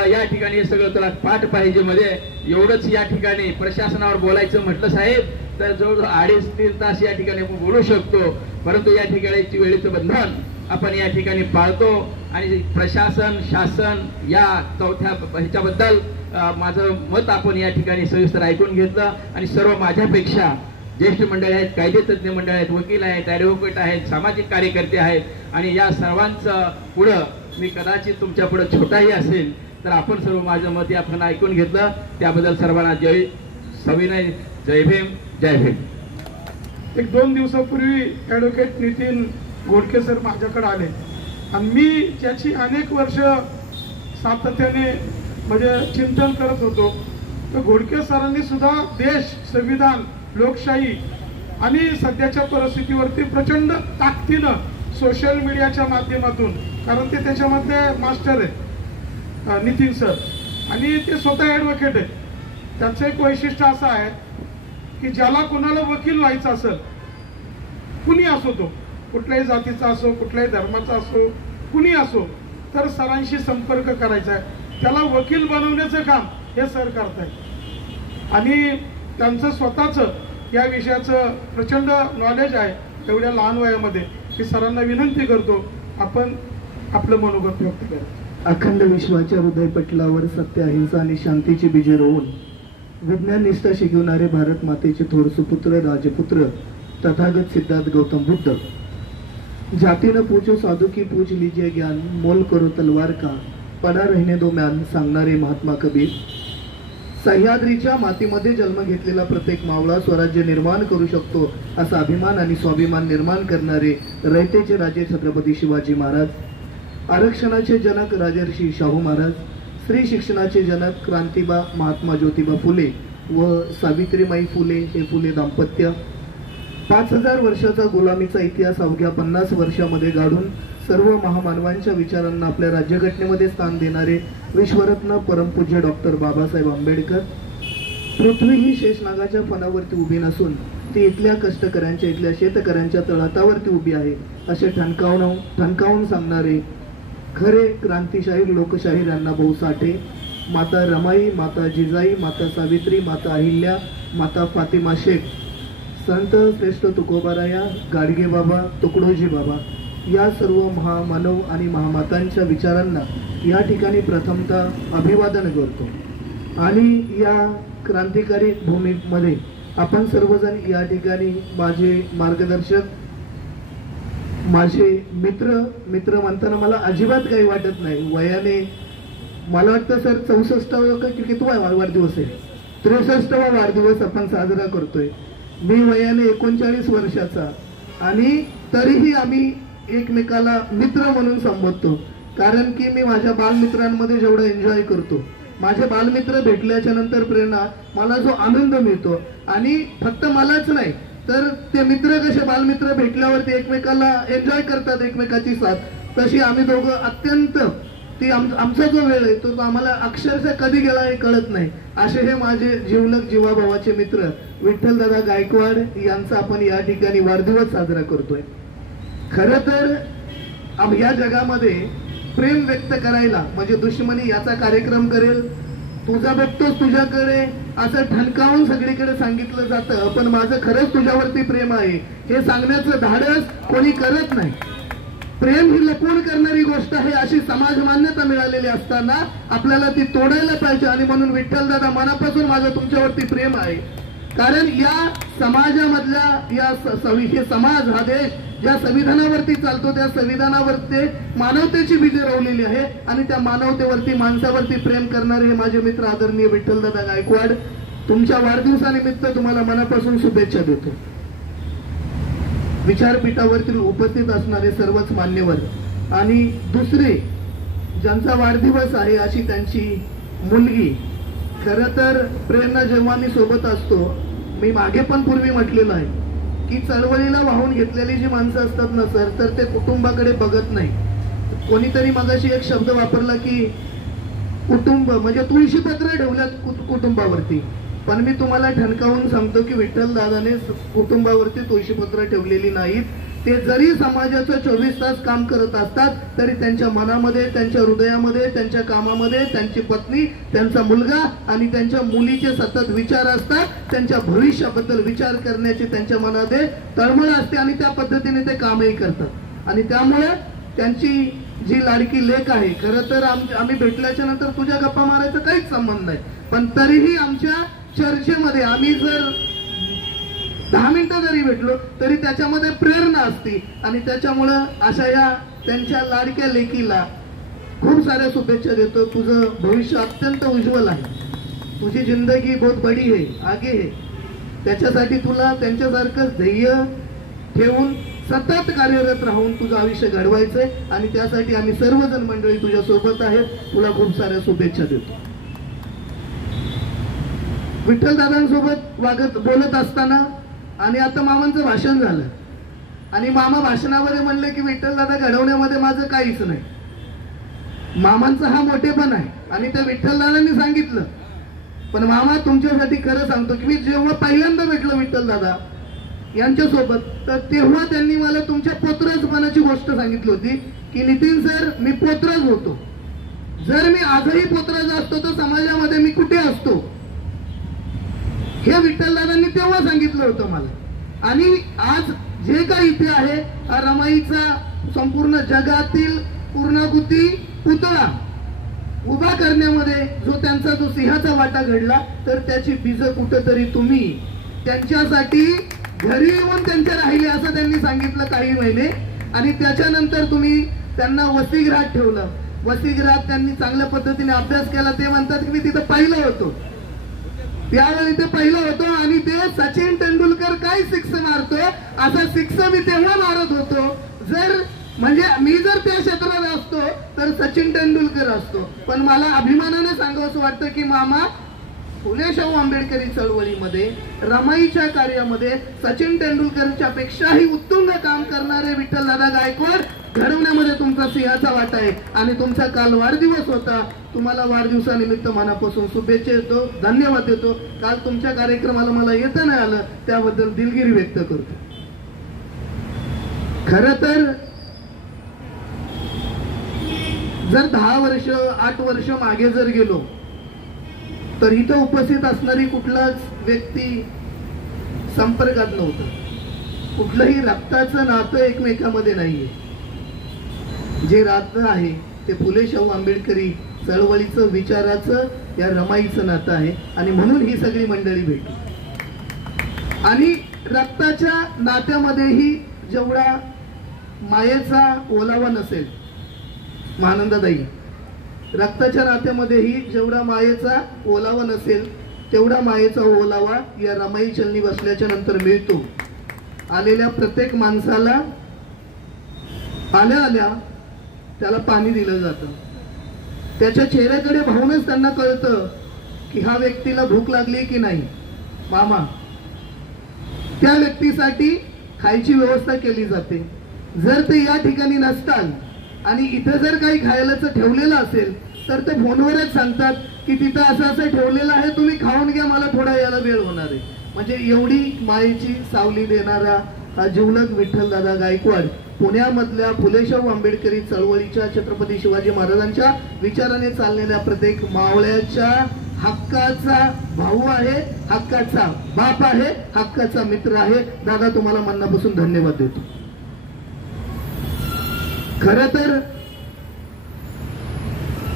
या ठिकाणी हे सगळं तुला पाठ पाहिजे. मध्ये एवढंच या ठिकाणी प्रशासनावर बोलायचं म्हटलं साहेब तर जवळजवळ 2.5-3 तास या ठिकाणी आपण बोलू शकतो. परंतु या ठिकाणी वेळेचं बंधन आपण या ठिकाणी पाळतो. आणि प्रशासन, शासन या चौथ्या ह्याच्याबद्दल माझं मत आपण या ठिकाणी सविस्तर ऐकून घेतलं. आणि सर्व माझ्यापेक्षा ज्येष्ठ मंडळी आहेत, कायदेतज्ञ मंडळ आहेत, वकील आहेत, ॲडव्होकेट आहेत, सामाजिक कार्यकर्ते आहेत, आणि या सर्वांचं पुढं मी कदाचित तुमच्या पुढे छोटाही असेल तर आपण सर्व माझं मत आपण ऐकून घेतलं. त्याबद्दल सर्वांना जय सविनय, जय भीम, जय भीम. 1-2 दिवसापूर्वी ॲडव्होकेट नितीन घोडके सर माझ्याकडे आले, आणि मी त्याची अनेक वर्ष सातत्याने म्हणजे चिंतन करत होतो. तर घोडके सरांनी सुद्धा देश, संविधान, लोकशाही आणि सध्याच्या परिस्थितीवरती प्रचंड ताकदीनं सोशल मीडियाच्या माध्यमातून, कारण ते त्याच्यामध्ये मास्टर आहे नितीन सर, आणि ते स्वतः ॲडव्होकेट आहे. त्यांचं एक वैशिष्ट्य असं आहे की ज्याला कोणाला वकील व्हायचं असेल, कुणी असो, तो कुठल्याही जातीचा असो, कुठल्याही धर्माचा असो, कुणी असो, तर सरांशी संपर्क करायचा आहे. त्याला वकील बनवण्याचं काम हे सर करतायत. आणि त्यांचं स्वतःचं या विषयाचं प्रचंड नॉलेज आहे एवढ्या लहान वयामध्ये, की सरांना विनंती करतो आपण आपलं मनोगत व्यक्त करा. अखंड विश्वाच्या हृदयपटलावर सत्य, अहिंसा आणि शांतीची बीजे रोवून विज्ञान निष्ठा शिकवणारे भारत मातेचे थोर सुपुत्र, राजपुत्र तथागत सिद्धार्थ गौतम बुद्ध. जाती न पूछो साधू की पूछ लीजिए ज्ञान, मोल करो तलवार का पडा रहने दो म्यान, सांगणारे महात्मा कबीर. सह्याद्रीच्या मातीमध्ये जन्म घेतलेला प्रत्येक मावळा स्वराज्य निर्माण करू शकतो असा अभिमान आणि स्वाभिमान निर्माण करणारे रयतेचे राजे छत्रपती शिवाजी महाराज, आरक्षणाचे जनक राजर्षी शाहू महाराज, स्त्री शिक्षणाचे जनक क्रांतिबा महात्मा ज्योतिबा फुले व सावित्रीमाई फुले हे फुले दाम्पत्य. 5000 वर्षाचा गुलामीचा इतिहास अवघ्या 50 वर्षामध्ये गाडून सर्व महामानवांच्या विचारांना आपल्या राज्यघटनेमध्ये स्थान देणारे विश्वरत्न परमपूज्य डॉक्टर बाबासाहेब आंबेडकर. पृथ्वी ही शेषनागाच्या फणावरती उभी नसून ती इथल्या कष्टकऱ्यांच्या, इथल्या शेतकऱ्यांच्या तळहातावरती उभी आहे असे ठणकावून सांगणारे खरे क्रांतिशाहीर, लोकशाहीर अण्णाभाऊ साठे. माता रमाई, माता जिजाई, माता सावित्री, माता अहिल्या, माता फातिमा शेख, संत श्रेष्ठ तुकोबाराया, गाडगे बाबा, तुकडोजी बाबा या सर्व महामानव आणि महामातांच्या विचारांना या ठिकाणी प्रथमतः अभिवादन करतो. आणि या क्रांतिकारी भूमीमध्ये आपण सर्वजण या ठिकाणी माझे मार्गदर्शक, माझे मित्र म्हणताना मला अजिबात काही वाटत नाही. वयाने मला वाटतं सर 64वा कितवा वाढदिवस आहे, 63वा वाढदिवस आपण साजरा करतोय. मी वयाने 39 वर्षाचा, आणि तरीही आम्ही एकमेकाला मित्र म्हणून संबोधतो, कारण की मी माझ्या बालमित्रांमध्ये जेवढा एन्जॉय करतो, माझे बालमित्र भेटल्याच्या नंतर प्रेरणा मला जो आनंद मिळतो, आणि फक्त मलाच नाही तर ते मित्र कसे बालमित्र भेटल्यावरती एकमेकाला एन्जॉय करतात एकमेकाची साथ, तशी आम्ही दोघं अत्यंत ती आमचा जो वेळ आहे तो आम्हाला अक्षरशः कधी गेला हे कळत नाही. असे हे माझे जीवलग जीवाभावाचे मित्र विठ्ठलदादा गायकवाड यांचा आपण या ठिकाणी वाढदिवस साजरा करतोय. खरं तर या जगामध्ये प्रेम व्यक्त करायला म्हणजे दुश्मनी याचा कार्यक्रम करेल, तुझा बघतोस तुझ्याकडे असं ठणकावून सगळीकडे सांगितलं जातं, पण माझं खरंच तुझ्यावरती प्रेम आहे हे सांगण्याचं धाडस कोणी करत नाही. प्रेम ही लपवून करणारी गोष्ट आहे अशी समाज मान्यता मिळालेली असताना आपल्याला ती तोडायला पाहिजे. आणि म्हणून विठ्ठलदादा, मनापासून माझं तुमच्यावरती प्रेम आहे, कारण या समाजामधल्या हे समाज हा देश ज्या संविधानावरती चालतो त्या संविधानावरती मानवतेची बीजे रोवलेली आहे, आणि त्या मानवतेवरती माणसावरती प्रेम करणारे हे माझे मित्र आदरणीय विठ्ठलदादा गायकवाड, तुमच्या वाढदिवसानिमित्त तुम्हाला मनापासून शुभेच्छा देतो. विचारपीठावरती उपस्थित असणारे सर्वच मान्यवर आणि दुसरे ज्यांचा वाढदिवस आहे अशी त्यांची मुलगी. खरं तर प्रेरणा, जेव्हा मी सोबत असतो, मी मागे पण पूर्वी म्हटलेलं आहे की चळवळीला वाहून घेतलेली जी माणसं असतात ना सर, तर ते कुटुंबाकडे बघत नाही. कोणीतरी मगाशी एक शब्द वापरला की कुटुंब म्हणजे तुळशीपत्र ठेवल्यात कुटुंबावरती, पण मी तुम्हाला ठणकावून सांगतो की विठ्ठलदादाने कुटुंबावरती तुळशीपत्र ठेवलेली नाहीत. ते जरी समाजाचं 24 तास काम करत असतात तरी त्यांच्या मनामध्ये, त्यांच्या हृदयामध्ये, त्यांच्या कामामध्ये त्यांची पत्नी, त्यांचा मुलगा आणि त्यांच्या मुलीचे सतत विचार असतात. त्यांच्या भविष्याबद्दल विचार करण्याची त्यांच्या मनामध्ये तळमळ असते आणि त्या पद्धतीने ते कामही करतात. आणि त्यामुळे त्यांची जी लाडकी लेक आहे, खरं तर आम्ही भेटल्याच्या नंतर तुझ्या गप्पा मारायचा काहीच संबंध नाही, पण तरीही आमच्या चर्चेमध्ये आम्ही जर 10 मिनिटं जरी भेटलो तरी त्याच्यामध्ये प्रेरणा असते. आणि त्याच्यामुळं अशा या त्यांच्या लाडक्या लेकीला खूप साऱ्या शुभेच्छा देतो. तुझं भविष्य अत्यंत उज्ज्वल आहे, तुझी जिंदगी बहुत बडी है, आगे है. त्याच्यासाठी तुला त्यांच्यासारखं ध्येय ठेवून सतत कार्यरत राहून तुझं आयुष्य घडवायचंय, आणि त्यासाठी आम्ही सर्वजण मंडळी तुझ्या सोबत आहेत. तुला खूप साऱ्या शुभेच्छा देतो. विठ्ठलदादांसोबत बोलत असताना आणि आता मामांचं भाषण झालं आणि मामा भाषणामध्ये म्हणले की विठ्ठलदादा घडवण्यामध्ये माझं काहीच नाही. मामांचा हा मोठेपण आहे आणि ते विठ्ठलदादांनी सांगितलं. पण मामा, तुमच्यासाठी खरं सांगतो की मी जेव्हा पहिल्यांदा भेटलो विठ्ठलदादा यांच्यासोबत, तर तेव्हा त्यांनी मला तुमच्या पोत्रजपणाची गोष्ट सांगितली होती की नितीन सर, मी पोत्रज होतो. जर मी आजही पोत्रज असतो तर समाजामध्ये मी कुठे असतो, हे विठ्ठलदादांनी तेव्हा सांगितलं होतं मला. आणि आज जे काही इथे आहे, हा रमाईचा संपूर्ण जगातील पूर्णाकृती पुतळा उभा करण्यामध्ये जो त्यांचा जो सिंहाचा वाटा घडला, तर त्याची बीज कुठेतरी तुम्ही त्यांच्यासाठी घरी येऊन त्यांच्या राहिले असं त्यांनी सांगितलं काही महिने. आणि त्याच्यानंतर तुम्ही त्यांना वसतिगृहात ठेवलं. वसतिगृहात त्यांनी चांगल्या पद्धतीने अभ्यास केला. ते म्हणतात की मी तिथं पाहिलं होतो, त्यावेळी ते पहिलं होतं आणि ते सचिन तेंडुलकर काय सिक्स मारतो असा सिक्स मी तेव्हा मारत होतो. जर म्हणजे मी जर त्या क्षेत्रात असतो तर सचिन तेंडुलकर असतो. पण मला अभिमानाने सांगावंसं वाटतं की मामा, फुले शाहू आंबेडकरी चळवळीमध्ये, रमाईच्या कार्यामध्ये सचिन तेंडुलकरच्या पेक्षाही उत्तुंग काम करणारे विठ्ठलदादा गायकवाड घडवण्यामध्ये तुमचा सिंहाचा वाटा आहे. आणि तुमचा काल वाढदिवस होता. तुम्हाला वाढदिवसानिमित्त मनापासून शुभेच्छा देतो, धन्यवाद देतो. काल तुमच्या कार्यक्रमाला मला येता नाही आलं त्याबद्दल दिलगिरी व्यक्त करतो. खरं तर जर 10 वर्ष 8 वर्ष मागे जर गेलो तर इथं उपस्थित असणारी कुठलाच व्यक्ती संपर्कात नव्हतं. कुठलंही रक्ताचं नातं एकमेकांमध्ये नाहीये. जे नातं आहे ते फुले शाहू आंबेडकरी चळवळीचं, विचाराचं, या रमाईचं नातं आहे. आणि म्हणून ही सगळी मंडळी भेटली. आणि रक्ताच्या नात्यामध्येही जेवढा मायेचा ओलावा नसेल, महानंदाताई, रक्ताच्या नात्यामध्येही जेवढा मायेचा ओलावा नसेल तेवढा मायेचा ओलावा या रमाई चलनी बसल्याच्या नंतर मिळतो. आलेल्या प्रत्येक माणसाला आल्या आल्या त्याला पाणी दिलं जातं. त्याच्या चेहऱ्याकडे पाहूनच त्यांना कळतं की हा व्यक्तीला भूक लागली की नाही. मामा, त्या व्यक्तीसाठी खायची व्यवस्था केली जाते. जर ते या ठिकाणी नसताल आणि इथं जर काही खायलाच ठेवलेलं असेल तर ते फोनवरच सांगतात की तिथं असं असं ठेवलेलं आहे, तुम्ही खाऊन घ्या, मला थोडा यायला वेळ होणार आहे. म्हणजे एवढी मायेची सावली देणारा हा जिवलग विठ्ठलदादा गायकवाड पुण्यामधल्या फुलेशाहू आंबेडकरी चळवळीच्या छत्रपती शिवाजी महाराजांच्या विचाराने चाललेल्या प्रत्येक मावळ्याच्या हक्काचा भाऊ आहे, हक्काचा बाप आहे, हक्काचा मित्र आहे. दादा, तुम्हाला मनापासून धन्यवाद देतो. खर तर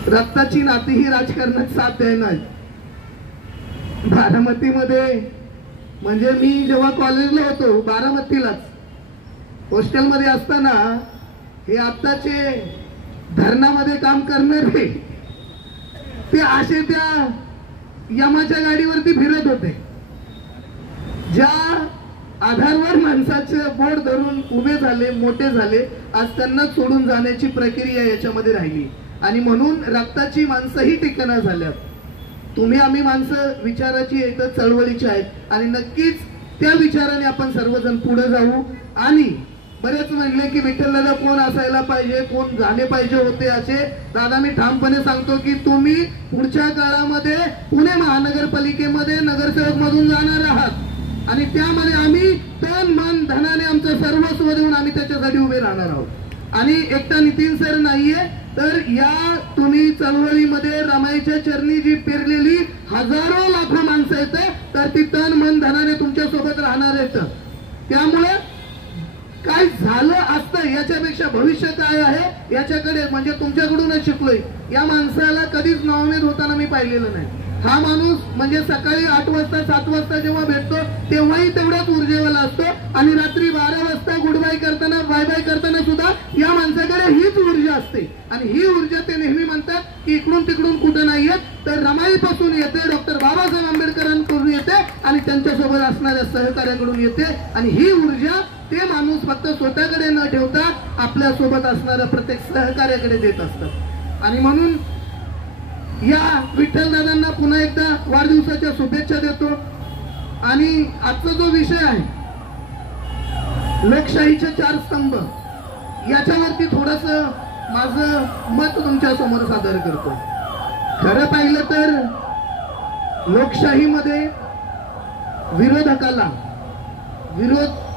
रक्ताची नाती ही राजकारणात साथ देणार. बारामतीमध्ये म्हणजे मी जेव्हा कॉलेजला होतो बारामतीलाच हॉस्टेलमध्ये असताना हे आत्ताचे धरणामध्ये काम करणारे ते असे त्या यमाच्या गाडीवरती फिरत होते. ज्या आधारवर माणसाचे बोट धरून उभे झाले, मोठे झाले, आज त्यांना सोडून जाण्याची प्रक्रिया याच्यामध्ये राहिली. आणि म्हणून रक्ताची माणसंही टिकना झाल्यात. तुम्ही आम्ही माणसं विचाराची आहेत, चळवळीची आहेत आणि नक्कीच त्या विचाराने आपण सर्वजण पुढे जाऊ. आणि बरेच म्हणले की विठ्ठलदादा कोण असायला पाहिजे, कोण झाले पाहिजे होते असे. दादा, मी ठामपणे सांगतो की तुम्ही पुढच्या काळामध्ये पुणे महानगरपालिकेमध्ये नगरसेवक मधून जाणार आहात आणि त्यामध्ये आम्ही तन मन धनाने आमचं सर्वस्व देऊन आम्ही त्याच्यासाठी उभे राहणार आहोत. आणि एकटा नितीन सर नाहीये तर या तुम्ही चळवळीमध्ये रमाईच्या चरणी जी पेरलेली हजारो लाखो माणसं आहेत तर ती तन मन धनाने तुमच्या सोबत राहणार आहेत. त्यामुळे काय झालं असतं याच्यापेक्षा भविष्य काय आहे याच्याकडे म्हणजे तुमच्याकडूनच शिकलोय. या माणसाला कधीच नाउमेद होताना मी पाहिलेलं नाही. हा माणूस म्हणजे सकाळी 8 वाजता 7 वाजता जेव्हा भेटतो तेव्हाही तेवढाच ऊर्जेवाला असतो आणि रात्री 12 वाजता गुड बाय करताना बाय बाय करताना सुद्धा या माणसाकडे हीच ऊर्जा असते. आणि ही ऊर्जा ते नेहमी म्हणतात की इकडून तिकडून कुठं नाही येत तर रमाईपासून येते, डॉक्टर बाबासाहेब आंबेडकरांकडून येते आणि त्यांच्यासोबत असणाऱ्या सहकार्याकडून येते. आणि ही ऊर्जा ते माणूस फक्त स्वतःकडे न ठेवता आपल्या सोबत असणाऱ्या प्रत्येक सहकार्याकडे देत असतात. आणि म्हणून या विठ्ठलदादांना पुन्हा एकदा वाढदिवसाच्या शुभेच्छा देतो. आणि आजचा जो विषय आहे लोकशाहीचे 4 स्तंभ याच्यावरती थोडस माझं मत तुमच्या समोर सादर करतो. खरं पाहिलं तर लोकशाहीमध्ये विरोधकाला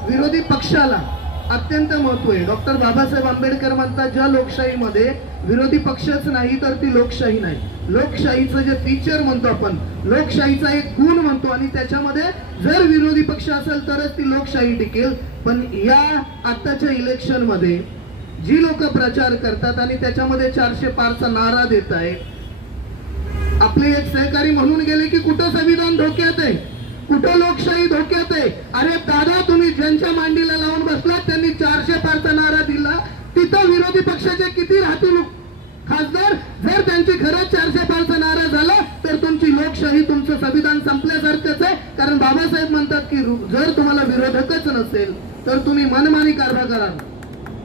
विरोधी पक्षाला अत्यंत महत्व आहे. डॉक्टर बाबासाहेब आंबेडकर म्हणतात ज्या लोकशाहीमध्ये विरोधी पक्षच नाही तर ती लोकशाही नाही. लोकशाहीचं जे फीचर म्हणतो आपण, लोकशाहीचा एक गुण म्हणतो आणि त्याच्यामध्ये जर विरोधी पक्ष असेल तरच ती लोकशाही टिकेल. पण या आताच्या इलेक्शन मध्ये जी लोक प्रचार करतात आणि त्याच्यामध्ये 400 पारचा नारा देत आहेत, आपले एक सहकारी म्हणून गेले की कुठं संविधान धोक्यात आहे, कुठं लोकशाही धोक्यात आहे. अरे दादा, तुम्ही ज्यांच्या मांडीला लावून बसलात त्यांनी 400 पारचा नारा दिला, तिथं विरोधी पक्षाचे किती राहतील खासदार? जर त्यांची खरंच 400 पारचा नारा झाला तर तुमची लोकशाही, तुमचं संविधान संपल्यासारखंच आहे. कारण बाबासाहेब म्हणतात की जर तुम्हाला विरोधकच नसेल तर तुम्ही मनमानी कारभार कराल,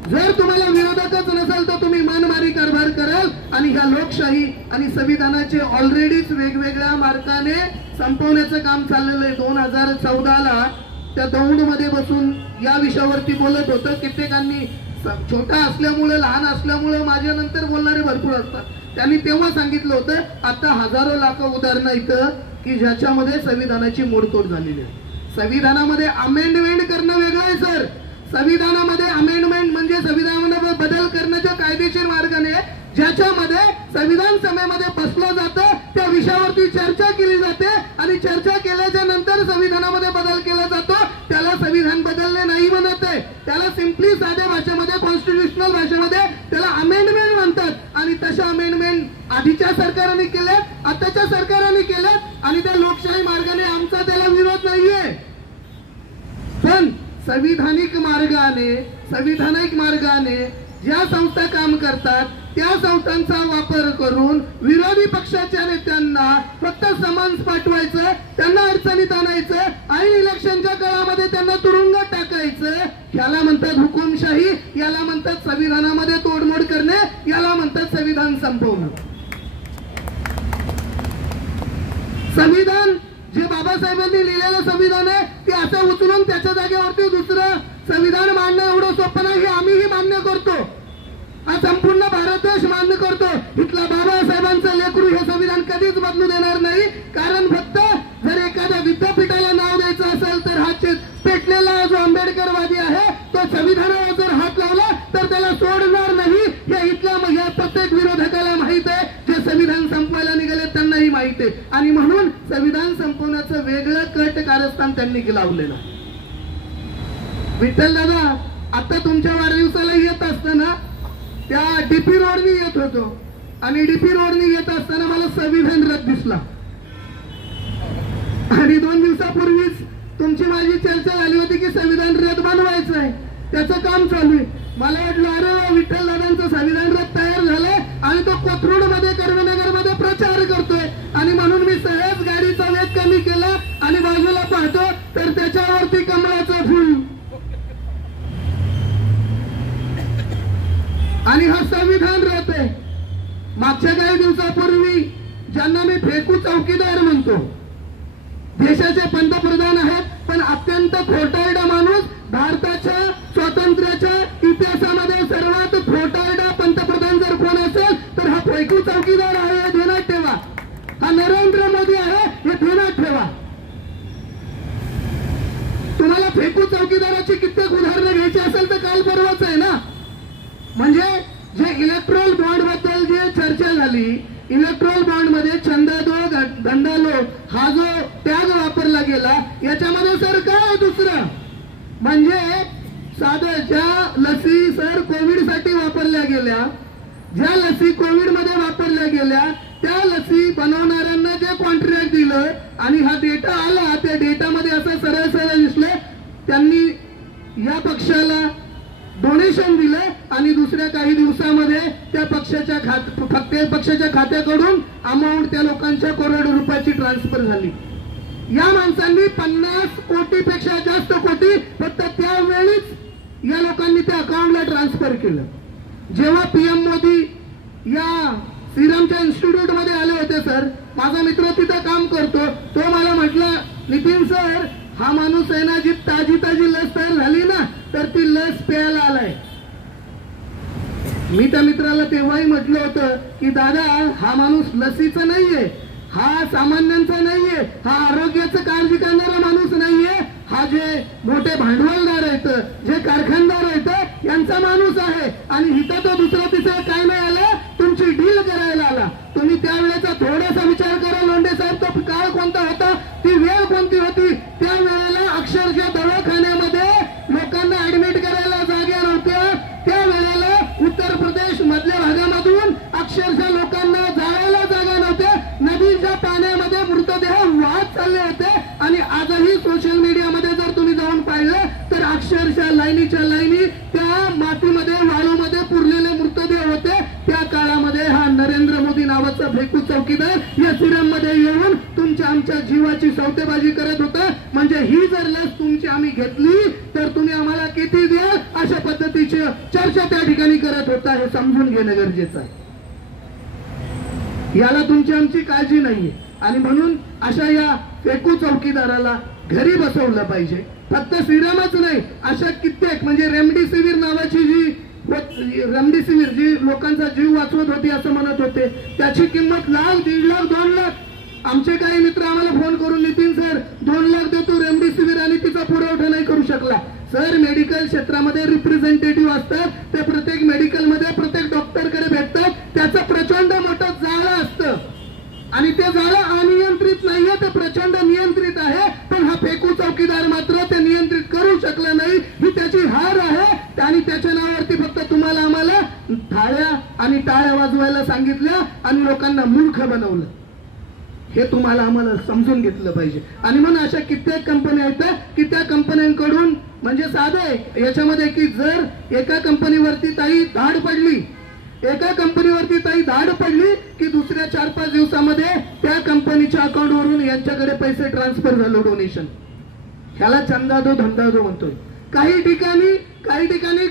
जर तुम्हाला विरोधकच नसेल तर तुम्ही मनमानी कारभार कराल. आणि ह्या लोकशाही आणि संविधानाचे ऑलरेडीच वेगवेगळ्या मार्गाने संपवण्याचं काम चाललेलं आहे. 2014ला त्या दौंडमध्ये बसून या विषयावरती बोलत होतं. कित्येकांनी छोटा असल्यामुळे, लहान असल्यामुळे माझ्या नंतर बोलणारे भरपूर असतात, त्यांनी तेव्हा सांगितलं होतं आता हजारो लाख उदाहरणं इथं की ज्याच्यामध्ये संविधानाची मोडतोड झालेली आहे. संविधानामध्ये अमेंडमेंट करणं वेगळं आहे सर. संविधानामध्ये अमेंडमेंट म्हणजे संविधानामध्ये बदल करण्याच्या कायदेशीर मार्गाने ज्याच्यामध्ये संविधान सभेमध्ये बसलं जातं, त्या विषयावरती चर्चा केली जाते आणि चर्चा केल्याच्या नंतर संविधानामध्ये बदल केला जातो, त्याला संविधान बदलणे नाही म्हणत आहे. त्याला सिम्पली साध्या भाषेमध्ये, कॉन्स्टिट्यूशनल भाषेमध्ये त्याला अमेंडमेंट म्हणतात. आणि तशा अमेंडमेंट आधीच्या सरकारने केल्यात, आताच्या सरकारने केल्यात आणि त्या लोकशाही मार्गाने आमचा त्याला विरोध नाहीये. पण संविधानिक मार्गाने ज्या संस्था काम करतात त्या संस्थांचा वापर करून विरोधी पक्षाच्या नेत्यांना फक्त समन्स पाठवायचं, त्यांना अडचणीत आणायचं आणि इलेक्शनच्या काळामध्ये त्यांना तुरुंगात टाकायचं. याला म्हणतात हुकुमशाही, याला म्हणतात संविधानामध्ये तोडमोड करणे, याला म्हणतात संविधान संपवणं. संविधान जे बाबासाहेबांनी लिहिलेलं संविधान आहे ते असं उचलून त्याच्या जागेवरती दुसरं संविधान मांडणं एवढं सोपं नाही, हे आम्हीही मान्य करतो. हा संपूर्ण भारत देश मान्य करतो. इथला बाबासाहेबांचं लेकरू हे संविधान कधीच बदलू देणार नाही. कारण फक्त जर एखाद्या विद्यापीठाला नाव द्यायचं असेल तर हा पेटलेला जो आंबेडकरवादी आहे तो संविधानावर जर हात लावला तर त्याला सोडणार नाही, हे इथल्या या प्रत्येक विरोधकाला माहित आहे. जे संविधान संपवायला निघाले त्यांनाही माहित आहे. आणि म्हणून संविधान संपवण्याचं वेगळं कट कारस्थान त्यांनी लावलेलं. विठ्ठल दादा, आता तुमच्या वाढदिवसाला येत असताना त्या डीपी रोडनी येत होतो आणि डीपी रोडनी येत असताना मला संविधान रथ दिसला आणि 2 दिवसापूर्वीच तुमची माझी चर्चा झाली होती की संविधान रथ बनवायचं आहे, त्याचं काम चालू आहे. मला वाटलं अरे विठ्ठल दादांचं संविधान रथ तयार झालंय आणि तो कोथरूड मध्ये कर्वेनगर मध्ये प्रचार करतोय. आणि म्हणून मी सहज गाडीचा वेग कमी केला आणि बाजूला पाहतो तर त्याच्यावरती कमळाचं फुल आणि हा संविधान रथ आहे. मागच्या काही दिवसापूर्वी ज्यांना मी फेकू चौकीदार म्हणतो, देशाचे पंतप्रधान आहेत पण अत्यंत खोटारडा माणूस, भारताच्या स्वातंत्र्याच्या इतिहासामध्ये सर्वात खोटारडा पंतप्रधान जर कोण असेल तर हा फेकू चौकीदार आहे, हे ध्यानात ठेवा. हा नरेंद्र मोदी आहे, हे ध्यानात ठेवा. तुम्हाला फेकू चौकीदाराची कित्येक उदाहरणं घ्यायची असेल तर काल परवाच आहे ना. म्हणजे जे इलेक्ट्रॉल बॉन्ड बद्दल जे चर्चा झाली, इलेक्ट्रॉल बॉन्ड मध्ये चंदादो गंडालो हा जो टॅग वापरला गेला, याच्यामध्ये सर काय दुसरं म्हणजे साधं ज्या लसी सर कोविड साठी वापरल्या गेल्या, ज्या लसी कोविड मध्ये वापरल्या गेल्या त्या लसी बनवणाऱ्यांना जे कॉन्ट्रॅक्ट दिलं आणि हा डेटा आला, त्या डेटामध्ये असं सरळ सरळ दिसलं त्यांनी या पक्षाला डोनेशन दिलं आणि दुसऱ्या काही दिवसामध्ये त्या पक्षाच्या खात्याकडून अमाऊंट त्या लोकांच्या करोड रुपयाची ट्रान्सफर झाली. या माणसांनी 50 कोटीपेक्षा जास्त कोटी फक्त त्यावेळीच या लोकांनी त्या अकाउंटला ट्रान्सफर केलं. जेव्हा पीएम मोदी या सिरमच्या इन्स्टिट्यूट मध्ये आले होते सर, माझा मित्र तिथं काम करतो, तो मला म्हटला नितीन सर हा माणूस आहे ना, जी ताजी लस तयार झाली ना तर ती लस प्यायला आलाय. मी त्या मित्राला तेव्हाही म्हटलं होतं की दादा हा माणूस लसीचा नाहीये, हा सामान्यांचा नाहीये, हा आरोग्याचं काळजी करणारा माणूस नाहीये, हा जे मोठे भांडवलदार आहेत, जे कारखानदार आहेत यांचा माणूस आहे. आणि इथं तो दुसरा तिसरा काय नाही आला, तुमची डील करायला आला. तुम्ही त्यावेळेचा थोडासा विचार करा लोंढे साहेब, तो काळ कोणता होता, ती वेळ कोणती होती. त्या वेळेला अक्षरशः दवाखान्यामध्ये लोकांना ऍडमिट करायला जागा नव्हत्या. त्या वेळेला उत्तर प्रदेश मधल्या भागामधून अक्षरशः लोकांना जायला जागा नव्हत्या. नदीच्या पाण्यामध्ये मृतदेह वाहत चालले होते. आणि आजही सोशल मीडियामध्ये जर तुम्ही जाऊन पाहिलं तर अक्षरशः लाईनीच्या लाईनी त्या मातीमध्ये वाळूमध्ये पुरलेले मृतदेह होते. त्या काळामध्ये हा नरेंद्र मोदी नावाचा फेकू चौकीदार या सिरम मध्ये येऊन तुमच्या आमच्या जीवाची सौतेबाजी करत होता. म्हणजे ही जर लस तुमची आम्ही घेतली तर तुम्ही आम्हाला किती द्याल अशा पद्धतीची चर्चा त्या ठिकाणी करत होता. हे समजून घेणं गरजेचं आहे. याला तुमची आमची काळजी नाहीये. आणि म्हणून अशा या फेकू चौकीदाराला घरी बसवलं पाहिजे. फक्त सिरमच नाही, अशा कित्येक म्हणजे रेमडेसिवीर नावाची रेमडेसिवीर जी लोकांचा जीव वाचवत होती असं म्हणत होते, त्याची किंमत लाख, 1.5 लाख, 2 लाख. आमचे काही मित्र आम्हाला फोन करून नितीन सर 2 लाख देतो रेमडेसिवीर आणि तिचा पुरवठा नाही करू शकला. सर मेडिकल क्षेत्रामध्ये रिप्रेझेंटेटिव्ह असतात, ते प्रत्येक मेडिकलमध्ये प्रत्येक डॉक्टरकडे भेटतात. त्याचं प्रचंड मोठं जाळं असतं आणि ते जाळं अनियंत्रित नाहीये, ते प्रचंड नियंत्रित आहे. पण हा फेकू चौकीदार मात्र ते नियंत्रित करू शकला नाही. ही त्याची हार आहे. आणि त्याच्या नावावरती फक्त तुम्हाला आम्हाला थाळ्या आणि टाळ्या वाजवायला सांगितल्या आणि लोकांना मूर्ख बनवलं. हे तुम्हाला आम्हाला समजून घेतलं पाहिजे. आणि म्हणून अशा कित्येक कंपन्या आहेत की त्या कंपन्यांकडून म्हणजे साधं आहे याच्यामध्ये की जर एका कंपनीवरती ताई धाड पडली एका कंपनीवरती ताई धाड पडली की दुसऱ्या 4-5 दिवसामध्ये त्या कंपनीच्या अकाउंटवरून यांच्याकडे पैसे ट्रान्सफर झाले डोनेशन. ह्याला चंदा दो धंदा दो म्हणतोय. काही ठिकाणी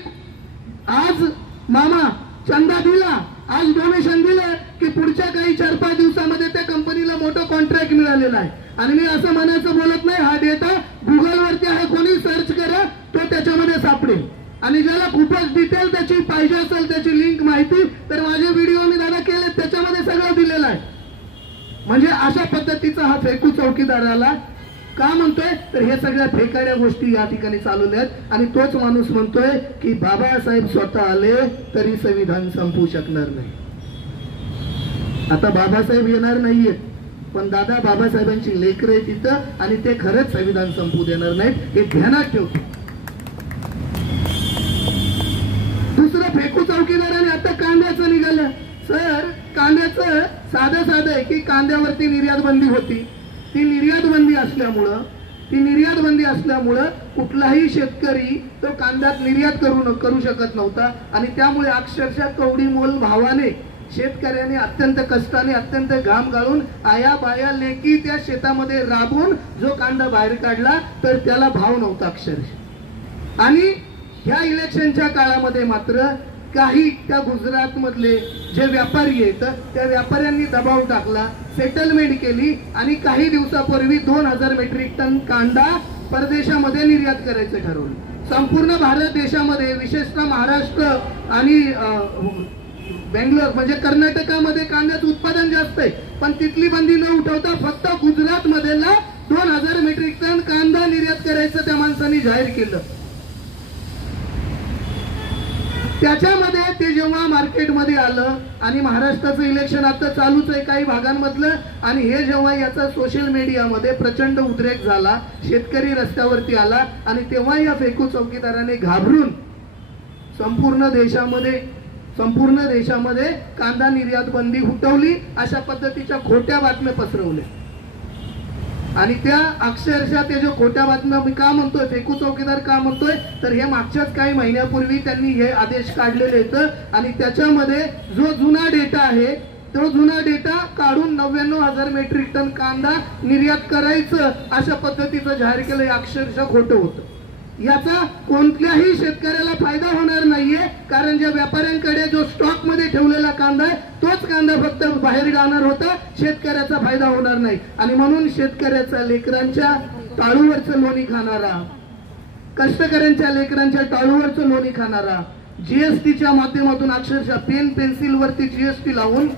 आज मामा चंदा दिला, आज डोनेशन दिलं की पुढच्या काही 4-5 दिवसामध्ये त्या कंपनीला मोठं कॉन्ट्रॅक्ट मिळालेलं आहे. आणि मी असं म्हणायचं बोलत नाही, हा डेटा गुगलवरती आहे, कोणी सर्च करा तो त्याच्यामध्ये सापडेल. आणि ज्याला खूपच डिटेल त्याची पाहिजे असेल, त्याची लिंक माहिती, तर माझे व्हिडिओ मी दादा केले, त्याच्यामध्ये सगळं दिलेलं आहे. म्हणजे अशा पद्धतीचा हा फेकू चौकीदाराला का म्हणतोय, तर हे सगळ्या फेकाड्या गोष्टी या ठिकाणी चालवल्या आहेत. आणि तोच माणूस म्हणतोय की बाबासाहेब स्वतः आले तरी संविधान संपवू शकणार नाही. आता बाबासाहेब येणार नाहीयेत, पण दादा बाबासाहेबांची लेकरं आहे तिथं, आणि ते खरंच संविधान संपवू देणार नाहीत, हे ध्यानात ठेवतो. दुसरं फेकू चौकीदाराने आता कांद्याचं निघालं. सर, कांद्याचं साधं आहे की कांद्यावरती निर्यात बंदी होती. ती निर्यात बंदी असल्यामुळं कुठलाही शेतकरी तो कांद्यात निर्यात करू शकत नव्हता. आणि त्यामुळे अक्षरशः कवडी मोल भावाने शेतकऱ्यांनी अत्यंत कष्टाने, अत्यंत घाम गाळून, आया बाया लेकी त्या शेतामध्ये राबून जो कांदा बाहेर काढला, तर त्याला भाव नव्हता अक्षरशः. आणि ह्या इलेक्शनच्या काळामध्ये मात्र काही त्या गुजरात मधले जे व्यापारी आहेत त्या व्यापाऱ्यांनी दबाव टाकला, सेटलमेंट केली, आणि काही दिवसापूर्वी 2000 मेट्रिक टन कांदा परदेशामध्ये निर्यात करायचं ठरवलं. संपूर्ण भारत देशामध्ये, विशेषतः महाराष्ट्र आणि बेंगलोर म्हणजे कर्नाटकामध्ये कांद्याचं उत्पादन जास्त आहे, पण तिथली बंदी न उठवता फक्त गुजरात मधला 2000 मेट्रिक टन कांदा निर्यात करायचं त्या माणसांनी जाहीर केलं. त्याच्यामध्ये ते जेव्हा मार्केटमध्ये आलं, आणि महाराष्ट्राचं इलेक्शन आता चालूच आहे काही भागांमधलं, आणि हे जेव्हा याचा सोशल मीडियामध्ये प्रचंड उद्रेक झाला, शेतकरी रस्त्यावरती आला, आणि तेव्हा या फेकू चौकीदाराने घाबरून संपूर्ण देशामध्ये कांदा निर्यात बंदी उठवली, अशा पद्धतीच्या खोट्या बातम्या पसरवल्या. आणि त्या अक्षरशः ते जो खोट्या बातम्या मी का म्हणतोय, फेकू चौकीदार का म्हणतोय, तर हे मागच्याच काही महिन्यापूर्वी त्यांनी हे आदेश काढलेले आहेत. आणि त्याच्यामध्ये जो जुना डेटा आहे, तो जुना डेटा काढून 99,000 मेट्रिक टन कांदा निर्यात करायचं अशा पद्धतीचं जाहीर केलं. हे अक्षरशः खोटं होतं. याचा कोणत्याही शेतकऱ्याला फायदा होणार नाहीये, कारण ज्या व्यापाऱ्यांकडे जो स्टॉक मध्ये ठेवलेला कांदा आहे तोच कांदा फक्त बाहेर जाणार होता, शेतकऱ्याचा फायदा होणार नाही. आणि म्हणून शेतकऱ्याच्या लेकरांच्या टाळूवरचं लोणी खाणारा, कष्टकऱ्यांच्या लेकरांच्या टाळूवरचं लोणी खाणारा, जीएसटीच्या माध्यमातून अक्षरशः पेन्सिल वरती जीएसटी लावून,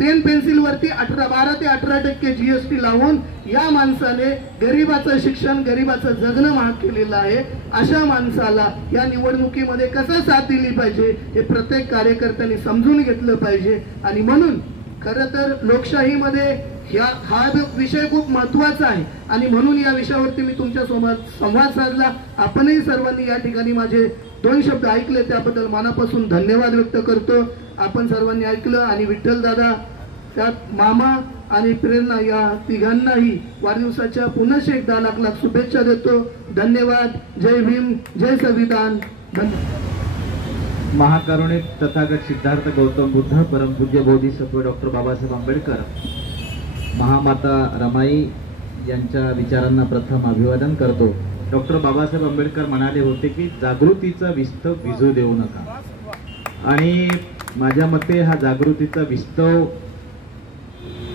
पेन्सिलवरती 12 ते 18% जीएसटी लावून या माणसाने गरिबाचं शिक्षण, गरिबाचं जगणं महाग केलेलं आहे. अशा माणसाला या निवडणुकीमध्ये कसं साथ दिली पाहिजे हे प्रत्येक कार्यकर्त्यांनी समजून घेतलं पाहिजे. आणि म्हणून खरं तर लोकशाहीमध्ये हा विषय खूप महत्वाचा आहे, आणि म्हणून या विषयावरती मी तुमच्या संवाद साधला. आपणही सर्वांनी या ठिकाणी माझे 2 शब्द ऐकले, त्याबद्दल मनापासून धन्यवाद व्यक्त करतो. आपण सर्वांनी ऐकलं, आणि विठ्ठल दादा, त्यात मामा आणि प्रेरणा या तिघांनाही वाढदिवसाच्या पुनश्च एकदा लाख शुभेच्छा देतो. धन्यवाद. जय भीम, जय संविधान. धन्यवाद. महाकरुणिक तथागत सिद्धार्थ गौतम बुद्ध, परमपूज्य बोधिसत्व डॉक्टर बाबासाहेब आंबेडकर, महामाता रमाई यांच्या विचारांना प्रथम अभिवादन करतो. डॉक्टर बाबासाहेब आंबेडकर म्हणाले होते की जागृतीचा विस्तव भिजू देऊ नका. आणि माझ्या मते हा जागृतीचा विस्तव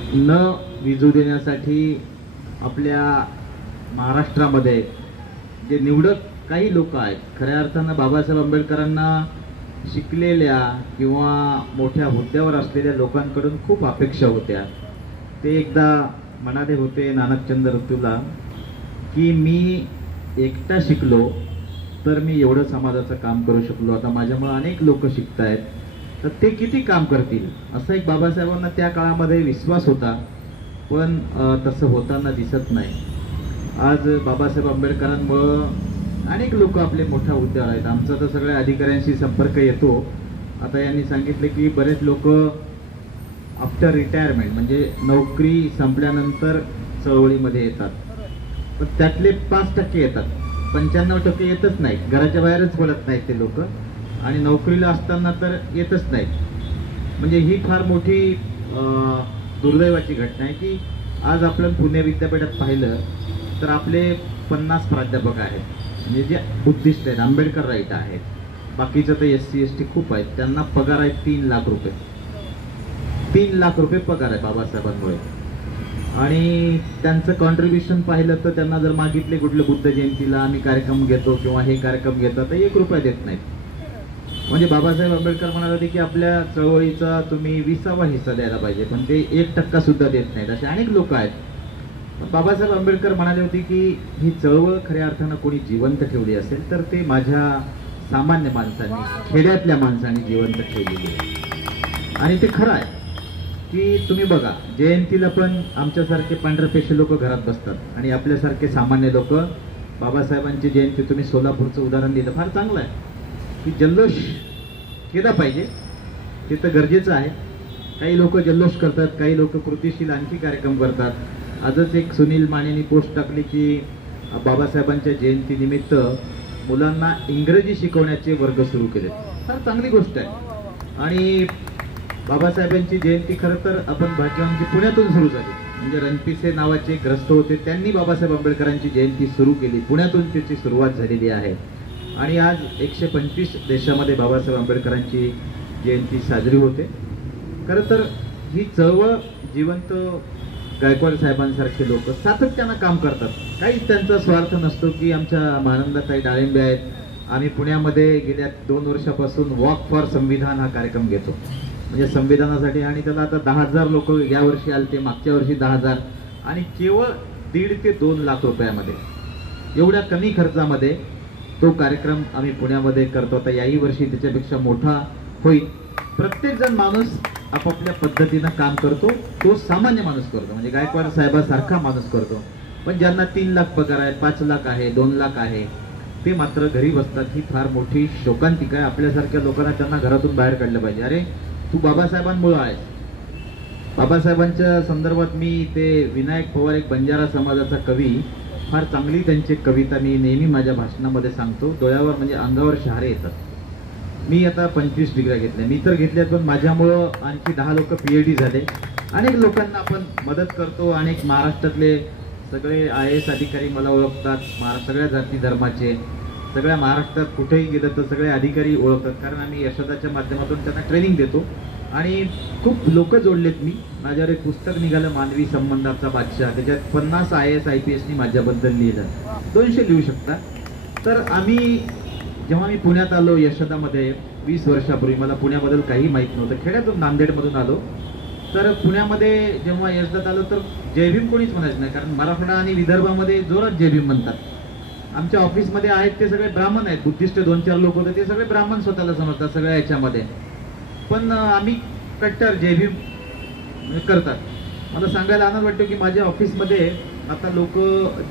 न विजू देण्यासाठी आपल्या महाराष्ट्रामध्ये जे निवडक काही लोक आहेत, खऱ्या अर्थानं बाबासाहेब आंबेडकरांना शिकलेल्या किंवा मोठ्या हुद्द्यावर असलेल्या लोकांकडून खूप अपेक्षा होत्या. ते एकदा म्हणाले होते नानकचंद ऋतूला की मी एकटा शिकलो तर मी एवढं समाजाचं काम करू शकलो, आता माझ्यामुळे अनेक लोक शिकत आहेत, तर ते किती काम करतील, असा एक बाबासाहेबांना त्या काळामध्ये विश्वास होता. पण तसं होताना दिसत नाही. आज बाबासाहेब आंबेडकरांमुळं अनेक लोक आपले मोठ्या हुद्द्यावर आहेत. आमचा तर सगळ्या अधिकाऱ्यांशी संपर्क येतो. आता यांनी सांगितले की बरेच लोक आफ्टर रिटायरमेंट म्हणजे नोकरी संपल्यानंतर चळवळीमध्ये येतात, पण त्यातले 5% येतात, 95% येतच नाहीत, घराच्या बाहेरच पडत नाहीत ते लोक, आणि नोकरीला असताना तर येतच नाहीत. म्हणजे ही फार मोठी दुर्दैवाची घटना आहे की आज आपण पुणे विद्यापीठात पाहिलं तर आपले 50 प्राध्यापक आहेत, म्हणजे जे बुद्धिस्ट आहेत, आंबेडकर राईट आहेत, बाकीचं तर SC ST खूप आहेत, त्यांना पगार आहे 3 लाख रुपये. 3 लाख रुपये पगार आहे बाबासाहेबांमुळे. आणि त्यांचं कॉन्ट्रीब्युशन पाहिलं तर त्यांना जर मागितले कुठल्या बुद्ध जयंतीला आम्ही कार्यक्रम घेतो किंवा हे कार्यक्रम घेतो तर 1 रुपया देत नाहीत. म्हणजे बाबासाहेब आंबेडकर म्हणाले होते की आपल्या चळवळीचा तुम्ही 20वा हिस्सा द्यायला पाहिजे, पण ते 1% सुद्धा देत नाहीत. असे अनेक लोक आहेत. बाबासाहेब आंबेडकर म्हणाले होते की ही चळवळ खऱ्या अर्थानं कोणी जिवंत ठेवली असेल तर ते माझ्या सामान्य माणसांनी, खेड्यातल्या माणसांनी जिवंत ठेवलेली आहे. आणि ते खरं आहे की तुम्ही बघा, जयंतीला पण आमच्यासारखे पांढरपेशे लोक घरात बसतात आणि आपल्यासारखे सामान्य लोक बाबासाहेबांची जयंती, तुम्ही सोलापूरचं उदाहरण दिलं, फार चांगलं आहे की जल्लोष केला पाहिजे, ते तर गरजेचं आहे. काही लोक जल्लोष करतात, काही लोक कृतीशील आणखी कार्यक्रम करतात. आजच एक सुनील मानेनी पोस्ट टाकली की बाबासाहेबांच्या जयंतीनिमित्त मुलांना इंग्रजी शिकवण्याचे वर्ग सुरू केले. फार चांगली गोष्ट आहे. आणि बाबासाहेबांची जयंती खरं तर आपण भाग्यवान पुण्यातून सुरू झाली. म्हणजे रणपिसे नावाचे ग्रस्त होते, त्यांनी बाबासाहेब आंबेडकरांची जयंती सुरू केली, पुण्यातून त्याची सुरुवात झालेली आहे. आणि आज 125 देशामध्ये बाबासाहेब आंबेडकरांची जयंती साजरी होते. खरं तर ही चळवळ जिवंत गायकवाड साहेबांसारखे लोक सातत्यानं काम करतात. काहीच त्यांचा स्वार्थ नसतो की आमच्या महानंदाताई डाळिंबे आहेत, आम्ही पुण्यामध्ये गेल्या 2 वर्षापासून वॉक फॉर संविधान हा कार्यक्रम घेतो, म्हणजे संविधानासाठी. आणि त्याला आता 10,000 लोक या वर्षी आले, ते मागच्या वर्षी 10,000, आणि केवळ 1.5 ते 2 लाख रुपयामध्ये, एवढ्या कमी खर्चामध्ये तो कार्यक्रम आम्ही पुण्यामध्ये करतो. आता याही वर्षी त्याच्यापेक्षा मोठा होईल. प्रत्येक जण माणूस आपापल्या पद्धतीनं काम करतो, तो सामान्य माणूस करतो, म्हणजे गायकवाड साहेबासारखा माणूस करतो. पण ज्यांना 3 लाख पगार आहे, 5 लाख आहे, 2 लाख आहे, ते मात्र घरी बसतात. ही फार मोठी शोकांतिका आहे. आपल्यासारख्या लोकांना त्यांना घरातून बाहेर काढलं पाहिजे. अरे तू बाबासाहेबांमुळे आहेस. बाबासाहेबांच्या संदर्भात मी ते विनायक पवार, एक बंजारा समाजाचा कवी, फार चांगली त्यांची कविता मी नेहमी माझ्या भाषणामध्ये सांगतो. डोळ्यावर म्हणजे अंगावर शहारे येतात. मी आता 25 डिग्र्या घेतल्या, मी तर घेतल्यात, पण माझ्यामुळं आणखी 10 लोक PhD झाले. अनेक लोकांना आपण मदत करतो. अनेक महाराष्ट्रातले सगळे IAS अधिकारी मला ओळखतात, सगळ्या जाती धर्माचे, सगळ्या महाराष्ट्रात कुठेही गेलं तर सगळे अधिकारी ओळखतात, कारण आम्ही यशोदाच्या माध्यमातून त्यांना ट्रेनिंग देतो. आणि खूप लोक जोडलेत मी. माझ्यावर एक पुस्तक निघालं, मानवी संबंधाचा बादशाह, त्याच्यात 50 IAS IPSनी माझ्याबद्दल लिहिलं. 200 लिहू शकता. तर आम्ही जेव्हा मी पुण्यात आलो यशोदामध्ये 20 वर्षापूर्वी, मला पुण्याबद्दल काही माहीत नव्हतं, खेड्यातून नांदेडमधून आलो. तर पुण्यामध्ये जेव्हा यशोदात आलो तर जय भीम कोणीच म्हणायचं नाही, कारण मराठवाडा आणि विदर्भामध्ये जोरात जय भीम म्हणतात. आमच्या ऑफिसमध्ये आहेत ते सगळे ब्राह्मण आहेत, बुद्धिस्ट 2-4 लोक होते, ते सगळे ब्राह्मण स्वतःला समजतात सगळ्या याच्यामध्ये. पण आम्ही कट्टर जय भीम करतात. मला सांगायला आनंद वाटतो की माझ्या ऑफिसमध्ये आता लोक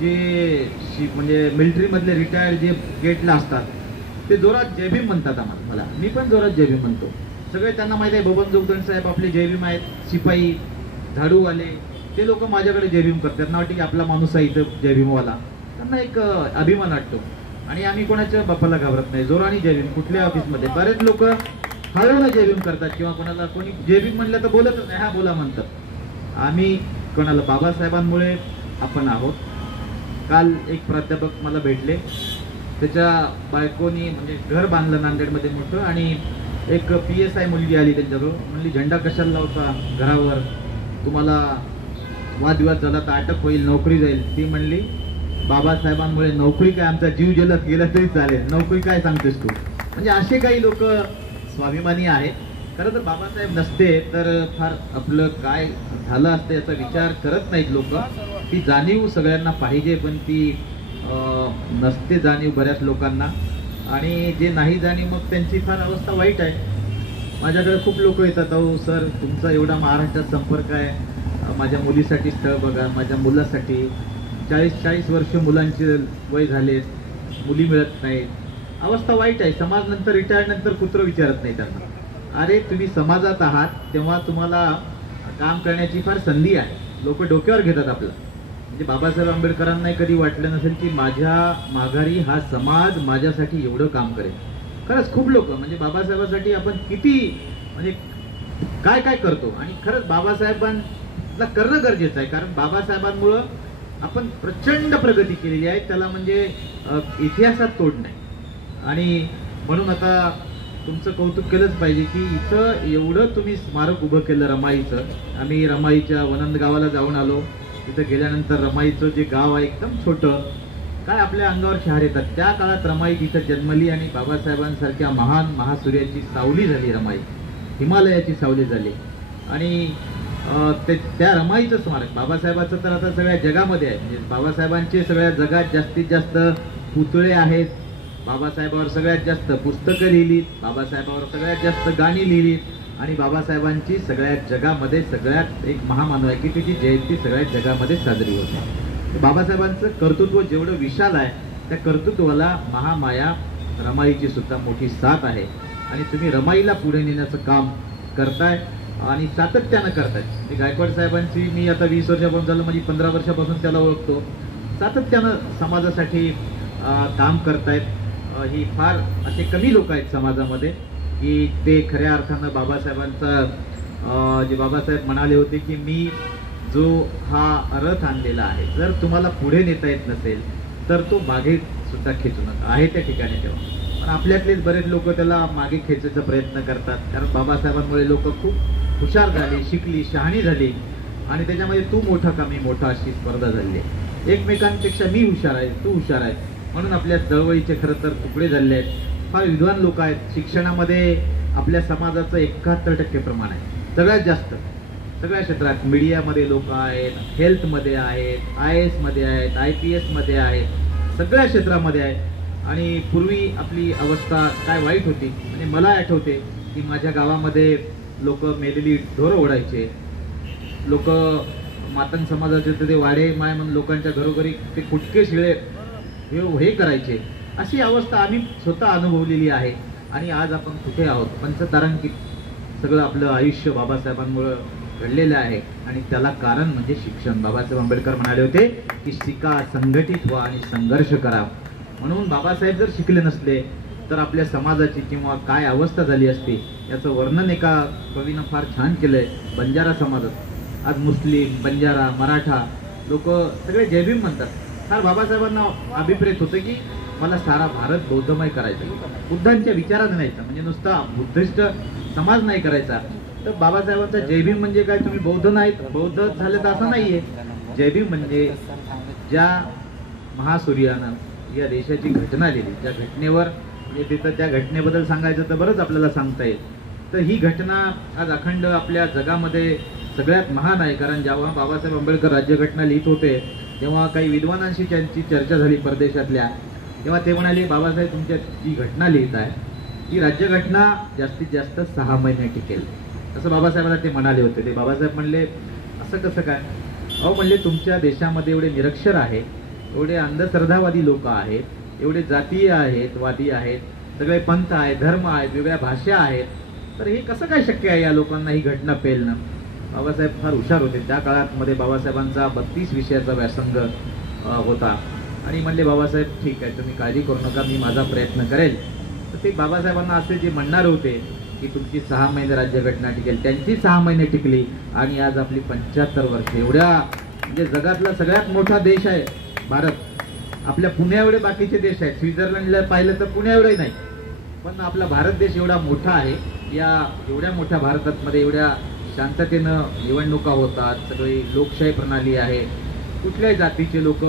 जे म्हणजे मिलिटरीमधले रिटायर्ड जे गेटला असतात ते जोरात जय भीम म्हणतात आम्हाला. मी पण जोरात जय भीम म्हणतो. सगळे त्यांना माहिती आहे बबन जोगदंड साहेब आपले जय भीम आहेत, शिपाई, झाडूवाले, ते लोक माझ्याकडे जय भीम करतात. ना वाटते की आपला माणूस आहे इथं जय भीमवाला, त्यांना एक अभिमान वाटतो. आणि आम्ही कोणाच्या बापाला घाबरत नाही, जोराने जय भीम. कुठल्या ऑफिसमध्ये बरेच लोक हळून जय भीम करतात, किंवा कोणाला कोणी जय भीम म्हणलं तर बोलतच नाही, हा बोला म्हणतात. आम्ही कोणाला बाबासाहेबांमुळे आपण आहोत. काल एक प्राध्यापक मला भेटले, त्याच्या बायकोनी म्हणजे घर बांधलं नांदेडमध्ये मोठं, आणि एक PSI मुलगी आली त्यांच्याजवळ, म्हणली झेंडा कशाला लावता घरावर, तुम्हाला वादविवाद झाला तर अटक होईल, नोकरी जाईल. ती म्हणली बाबासाहेबांमुळे नोकरी काय, आमचा जीव जलत गेला तरी चालेल, नोकरी काय सांगतेस तू. म्हणजे असे काही लोक स्वाभिमानी आहेत. खरं तर बाबासाहेब नसते तर फार आपलं काय झालं असतं याचा विचार करत नाहीत लोक. ती जाणीव सगळ्यांना पाहिजे, पण ती नसते जाणीव बऱ्याच लोकांना. आणि जे नाही जाणीव मग त्यांची फार अवस्था वाईट आहे. माझ्याकडे खूप लोक येतात, अहो सर तुमचा एवढा महाराष्ट्रात संपर्क आहे, माझ्या मुलीसाठी स्थळ बघा, माझ्या मुलासाठी. 40-40 वर्ष मुलांचे वय झाले, मुली मिळत नाहीत, अवस्था वाईट आहे. समाज नंतर रिटायर्ड नंतर कुत्र विचारत नाही त्यांना. अरे तुम्ही समाजात आहात तेव्हा तुम्हाला काम करण्याची फार संधी आहे. लोक डोक्यावर घेतात आपलं. म्हणजे बाबासाहेब आंबेडकरांनाही कधी वाटलं नसेल की माझ्या माघारी हा समाज माझ्यासाठी एवढं काम करेल. खरंच खूप लोक म्हणजे बाबासाहेबांसाठी आपण किती म्हणजे काय काय करतो. आणि खरंच बाबासाहेबांना करणं गरजेचं आहे, कारण बाबासाहेबांमुळं आपण प्रचंड प्रगती केलेली आहे, त्याला म्हणजे इतिहासात तोड नाही. आणि म्हणून आता तुमचं कौतुक केलंच पाहिजे की इथं एवढं तुम्ही स्मारक उभं केलं रमाईचं. आम्ही रमाईच्या वनंद गावाला जाऊन आलो. तिथं गेल्यानंतर रमाईचं जे गाव आहे एकदम छोटं, काय आपल्या अंगावर शहर येतात. त्या काळात रमाई तिथं जन्मली आणि बाबासाहेबांसारख्या महान महासूर्याची सावली झाली रमाई, हिमालयाची सावली झाली. आणि त्या रमाईचं स्मारक बाबासाहेबांचं तर आता सगळ्या जगामध्ये आहे. म्हणजे बाबासाहेबांचे सगळ्या जगात जास्तीत जास्त पुतळे आहेत, बाबासाहेबांवर सगळ्यात जास्त पुस्तकं लिहिलीत, बाबासाहेबांवर सगळ्यात जास्त गाणी लिहिलीत आणि बाबासाहेबांची सगळ्यात जगामध्ये सगळ्यात एक महामानव आहे की त्याची जयंती सगळ्यात जगामध्ये साजरी होते. बाबासाहेबांचं कर्तृत्व जेवढं विशाल आहे त्या कर्तृत्वाला महामाया रमाईची सुद्धा मोठी साथ आहे. आणि तुम्ही रमाईला पुढे नेण्याचं काम करताय आणि सातत्यानं करतायत. गायकवाड साहेबांची मी आता 20 वर्षापासून झालं, म्हणजे 15 वर्षापासून त्याला ओळखतो. सातत्यानं समाजासाठी काम करतायत. ही फार असे कमी लोक आहेत समाजामध्ये की ते खऱ्या अर्थानं बाबासाहेबांचा जे बाबासाहेब म्हणाले होते की मी जो हा रथ आणलेला आहे, जर तुम्हाला पुढे नेता येत नसेल तर तो मागे सुद्धा खेचू नका, आहे त्या ठिकाणी ठेवा. पण आपल्यातलेच बरेच लोक त्याला मागे खेचायचा प्रयत्न करतात, कारण बाबासाहेबांमुळे लोक खूप हुशार झाली, शिकली, शहाणी झाली आणि त्याच्यामध्ये तू मोठा का मी मोठा अशी स्पर्धा झाली आहे. एकमेकांपेक्षा मी हुशार आहे, तू हुशार आहे, म्हणून आपल्या चळवळीचे खरं तर तुकडे झाले आहेत. फार विद्वान लोक आहेत. शिक्षणामध्ये आपल्या समाजाचं 71% प्रमाण आहे, सगळ्यात जास्त सगळ्या क्षेत्रात. मीडियामध्ये लोक आहेत, हेल्थमध्ये आहेत, IAS मध्ये आहेत, IPS मध्ये आहेत, सगळ्या क्षेत्रामध्ये आहेत. आणि पूर्वी आपली अवस्था काय वाईट होती. आणि मला आठवते की माझ्या गावामध्ये लोक मेलेली ढोरं ओढायचे, लोक मातंग समाजाचे ते वाडे माय म्हणून लोकांच्या घरोघरी ते कुटके शिळे हे करायचे. अशी अवस्था आम्ही स्वतः अनुभवलेली आहे. आणि आज आपण कुठे आहोत? पंचतारांकित सगळं आपलं आयुष्य बाबासाहेबांमुळं घडलेलं आहे आणि त्याला कारण म्हणजे शिक्षण. बाबासाहेब आंबेडकर म्हणाले होते की शिका, संघटित व्हा आणि संघर्ष करा. म्हणून बाबासाहेब जर शिकले नसले तर आपल्या समाजाची किंवा काय अवस्था झाली असती याचं वर्णन एका कवीनं फार छान केलंय. बंजारा समाजात आज मुस्लिम, बंजारा, मराठा लोक सगळे जयभीम म्हणतात. फार बाबासाहेबांना अभिप्रेत होतं की मला सारा भारत बौद्धमय करायचा, बुद्धांच्या विचारानं न्यायचा, म्हणजे नुसता बुद्धिस्ट समाज नाही करायचा. तर बाबासाहेबांचा जयभीम म्हणजे काय? तुम्ही बौद्ध नाहीत, बौद्ध झाले तर असं नाहीये. जयभीम म्हणजे ज्या महासूर्यानं या देशाची घटना लिहिली, ज्या घटनेवर म्हणजे तिथं त्या घटनेबद्दल सांगायचं तर बरंच आपल्याला सांगता येईल. तर ही घटना आज अखंड आपल्या जगामध्ये सगळ्यात महान आहे. कारण जेव्हा बाबासाहेब आंबेडकर राज्यघटना लिहित होते तेव्हा काही विद्वानांशी त्यांची चर्चा झाली परदेशातल्या, तेव्हा ते म्हणाले बाबासाहेब तुमच्या जी घटना लिहित आहे ती राज्यघटना जास्तीत जास्त 6 महिने टिकेल, असं बाबासाहेबांना ते म्हणाले होते. ते बाबासाहेब म्हणले असं कसं काय? अहो म्हणले तुमच्या देशामध्ये एवढे निरक्षर आहे, एवढे अंधश्रद्धावादी लोक आहेत, एवढे जातीय आहेत, वादी आहेत, सगळे पंथ आहेत, धर्म आहेत, वेगळ्या भाषा आहेत, तर हे कसं काय शक्य आहे या लोकांना ही घटना पेलणं? बाबासाहेब फार हुशार होते. त्या काळात मध्ये बाबासाहेबांचा 32 विषयाचा व्यासंग होता आणि म्हणले बाबासाहेब ठीक आहे, तुम्ही काळजी करू नका, मी माझा प्रयत्न करेल. तर ते बाबासाहेबांना असे जे म्हणणार होते की तुमची 6 महिने राज्यघटना टिकेल, त्यांची 6 महिने टिकली आणि आज आपली 75 वर्ष. एवढ्या म्हणजे जगातला सगळ्यात मोठा देश आहे भारत. आपल्या पुण्या एवढे बाकीचे देश आहेत, स्वित्झर्लंडला पाहिलं तर पुण्या एवढे नाही, पण आपला भारत देश एवढा मोठा आहे. या एवढ्या मोठ्या भारतामध्ये एवढ्या शांततेनं निवडणुका होतात, सगळी लोकशाही प्रणाली आहे, कुठल्याही जातीचे लोक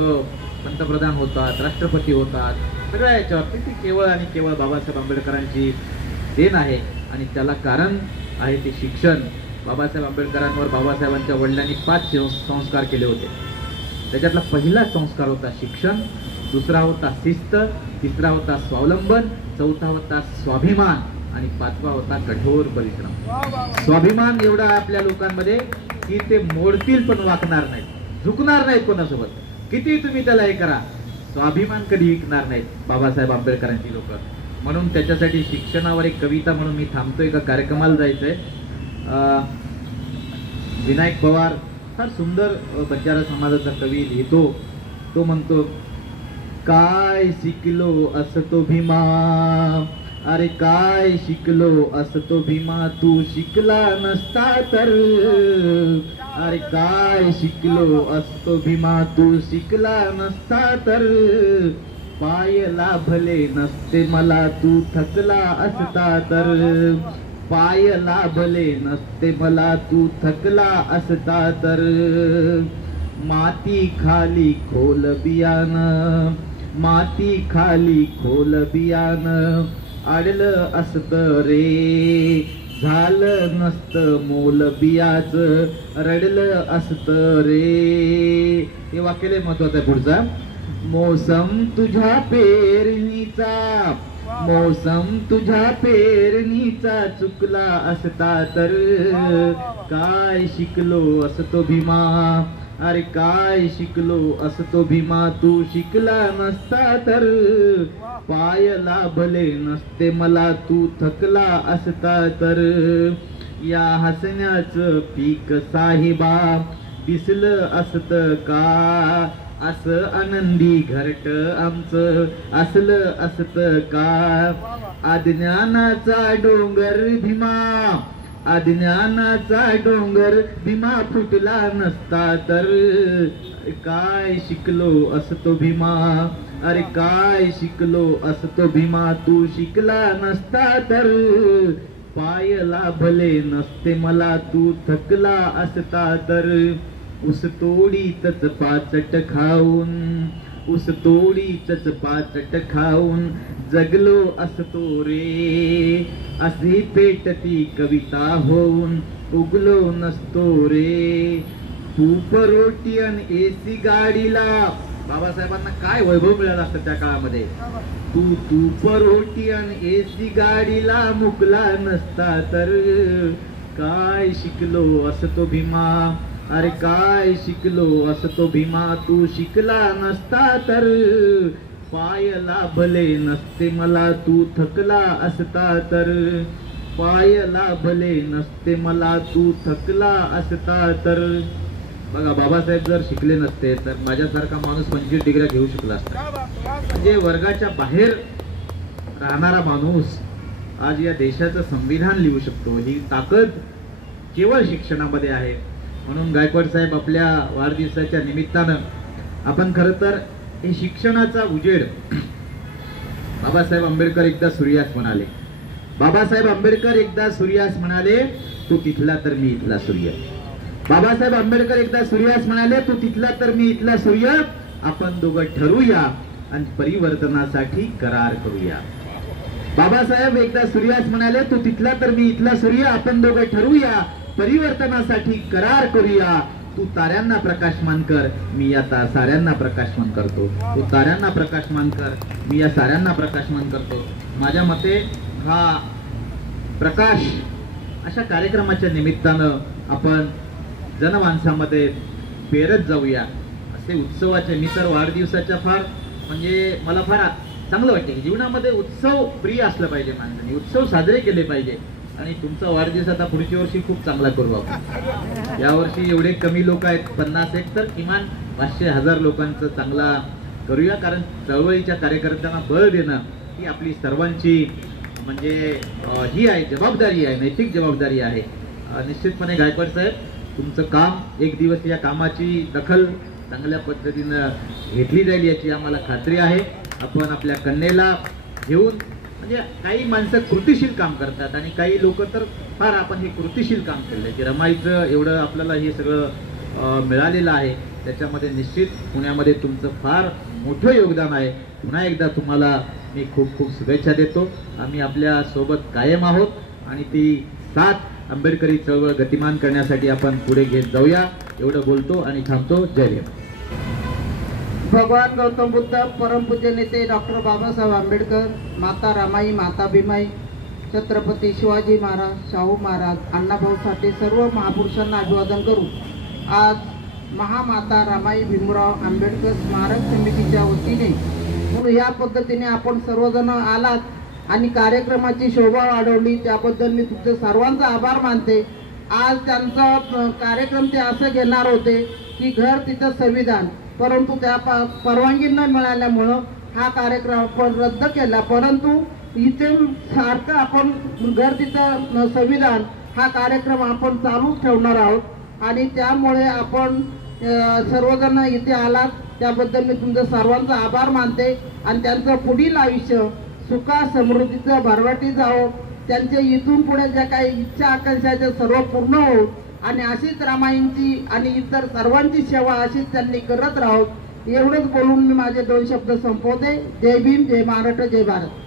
पंतप्रधान होतात, राष्ट्रपती होतात, सगळ्या याच्यावरती ती केवळ आणि केवळ बाबासाहेब आंबेडकरांची देण आहे. आणि त्याला कारण आहे ते शिक्षण. बाबासाहेब आंबेडकरांवर बाबासाहेबांच्या वडिलांनी 5 संस्कार केले होते. त्याच्यातला पहिला संस्कार होता शिक्षण, दुसरा होता शिस्त, तिसरा होता स्वावलंबन, चौथा होता स्वाभिमान आणि 5वा होता कठोर परिश्रम. स्वाभिमान एवढा आपल्या लोकांमध्ये की ते मोडतील पण वाकणार नाहीत, झुकणार नाहीत कोणासोबत, किती तुम्ही त्याला हे करा, स्वाभिमान कधी विकणार नाहीत बाबासाहेब आंबेडकरांची लोक. म्हणून त्याच्यासाठी शिक्षणावर एक कविता म्हणून मी थांबतोय, एका कार्यक्रमाला जायचंय. विनायक पवार फार सुंदर बंजारा समाजाचा कवी लिहितो. तो म्हणतो काय शिकलो असतो भीमा, अरे काय शिकलो असतो भीमा तू शिकला नसता तर, अरे काय शिकलो असतो भीमा तू शिकला नसता तर, पाय लाभले नसते मला तू थकला असता तर, पाय लाभले नसते मला तू थकला असता तर, माती खाली खोल बियान, माती खाली खोल बियान, अडलं असत रे झालं नसतं मोल बियाच, रडलं असत रे. हे वाक्य लय महत्वाचं आहे पुढचा. मोसम तुझ्या पेरणीचा, मोसम तुझ्या पेरणीचा चुकला असता तर, काय शिकलो असतो भीमा, अरे काय शिकलो असतो भीमा तू शिकला नसता तर, पाय लाभले नसते मला तू थकला असता तर, या हसण्याचं पीक साहेबा दिसलं असत का, असं आनंदी घरट आमचं असलं असत का, अज्ञानाचा डोंगर भीमा, अज्ञानाचा डोंगर भीमा फुटला नसता तर, काय शिकलो असतो भीमा, अरे काय शिकलो असतो भीमा तू शिकला नसता तर, पाय लाभले नसते मला तू थकला असता तर, उस तोडीतच पाचट खाऊन, उस तोडीतच पाचट खाऊन जगलो असतो रे, अशी पेटती कविता होऊन उगलो नसतो रे. तूप रोटी आणि एसी गाडीला, बाबासाहेबांना काय वैभव मिळालं असतं त्या काळामध्ये. तूप रोटी आणि एसी गाडीला मुकला नसता तर, काय शिकलो असतो भीमा, अरे काय शिकलो असतो भीमा तू शिकला नसता तर, पाय लाभले नसते मला तू थकला असता तर, पाय लाभले नसते मला तू थकला असता तर. बघा बाबासाहेब जर शिकले नसते तर माझ्यासारखा माणूस 25 डिग्र्या घेऊ शकला असता. म्हणजे वर्गाच्या बाहेर राहणारा माणूस आज या देशाचं संविधान लिहू शकतो. ही ताकद केवळ शिक्षणामध्ये आहे. म्हणून गायकवाड साहेब आपल्या वाढदिवसाच्या निमित्तानं आपण खरं तर हे शिक्षणाचा उजेड, बाबासाहेब आंबेडकर एकदा सूर्यास म्हणाले, बाबासाहेब आंबेडकर एकदा सूर्यास म्हणाले तू तिथला तर मी इथला सूर्य. बाबासाहेब आंबेडकर एकदा सूर्यास म्हणाले तू तिथला तर मी इथला सूर्य, आपण दोघं ठरूया आणि परिवर्तनासाठी करार करूया. बाबासाहेब एकदा सूर्यास म्हणाले तू तिथला तर मी इथला सूर्य, आपण दोघं ठरूया परिवर्तनासाठी करार करूया. तू ताऱ्यांना प्रकाशमान कर, मी या साऱ्यांना प्रकाशमान करतो. तू ताऱ्यांना प्रकाशमान कर, मी या साऱ्यांना प्रकाशमान करतो. माझ्या मते हा प्रकाश अशा कार्यक्रमाच्या निमित्तानं आपण जनमानसामध्ये पेरत जाऊया. असे उत्सवाचे, मी तर वाढदिवसाच्या फार म्हणजे मला फार चांगलं वाटते. जीवनामध्ये उत्सव प्रिय असलं पाहिजे माणसाने, उत्सव साजरे केले पाहिजे. आणि तुमचा वाढदिवस आता पुढच्या वर्षी खूप चांगला करू आपण. यावर्षी एवढे कमी लोक आहेत, 50 तर किमान 500-1000 लोकांचं चांगला करूया. कारण चळवळीच्या कार्यकर्त्यांना बळ देणं ही आपली सर्वांची म्हणजे ही आहे, जबाबदारी आहे, नैतिक जबाबदारी आहे. निश्चितपणे गायकवाड साहेब तुमचं काम एक दिवस या कामाची दखल चांगल्या पद्धतीनं घेतली जाईल याची आम्हाला खात्री आहे. आपण आपल्या कन्येला घेऊन, म्हणजे काही माणसं कृतिशील काम करतात आणि काही लोक तर फार आपण हे कृतिशील काम केलंय की रमाईचं एवढं आपल्याला हे सगळं मिळालेलं आहे. त्याच्यामध्ये निश्चित पुण्यामध्ये तुमचं फार मोठं योगदान आहे. पुन्हा एकदा तुम्हाला मी खूप खूप शुभेच्छा देतो. आम्ही आपल्या सोबत कायम आहोत आणि ती साथ आंबेडकरी चळवळ गतिमान करण्यासाठी आपण पुढे घेत जाऊया. एवढं बोलतो आणि थांबतो. जय हिंद. भगवान गौतम बुद्ध, परमपूज्य नेते डॉक्टर बाबासाहेब आंबेडकर, माता रमाई, माता भीमाई, छत्रपती शिवाजी महाराज, शाहू महाराज, अण्णाभाऊ साठे, सर्व महापुरुषांना अभिवादन करू. आज महामाता रमाई भीमराव आंबेडकर स्मारक समितीच्या वतीने म्हणून या पद्धतीने आपण सर्वजण आलात आणि कार्यक्रमाची शोभा वाढवली, त्याबद्दल मी तुमचे सर्वांचा आभार मानते. आज त्यांचा कार्यक्रम ते असं घेणार होते की घर तिथं संविधान, परंतु त्या परवानगी न मिळाल्यामुळं हा कार्यक्रम आपण रद्द केला. परंतु इथे सारखं आपण घर तिथं संविधान हा कार्यक्रम आपण चालूच ठेवणार आहोत आणि त्यामुळे आपण सर्वजण इथे आलात त्याबद्दल मी तुमचं सर्वांचा आभार मानते आणि त्यांचं पुढील आयुष्य सुखा समृद्धीचं भरभराटी जावो, त्यांचे इथून पुढे ज्या काही इच्छा आकांक्षाचे सर्व पूर्ण होऊ आणि अशीच रामायणची आणि इतर सर्वांची सेवा अशीच त्यांनी करत राहोत. एवढंच बोलून मी माझे 2 शब्द संपवते. जय भीम, जय महाराष्ट्र, जय भारत.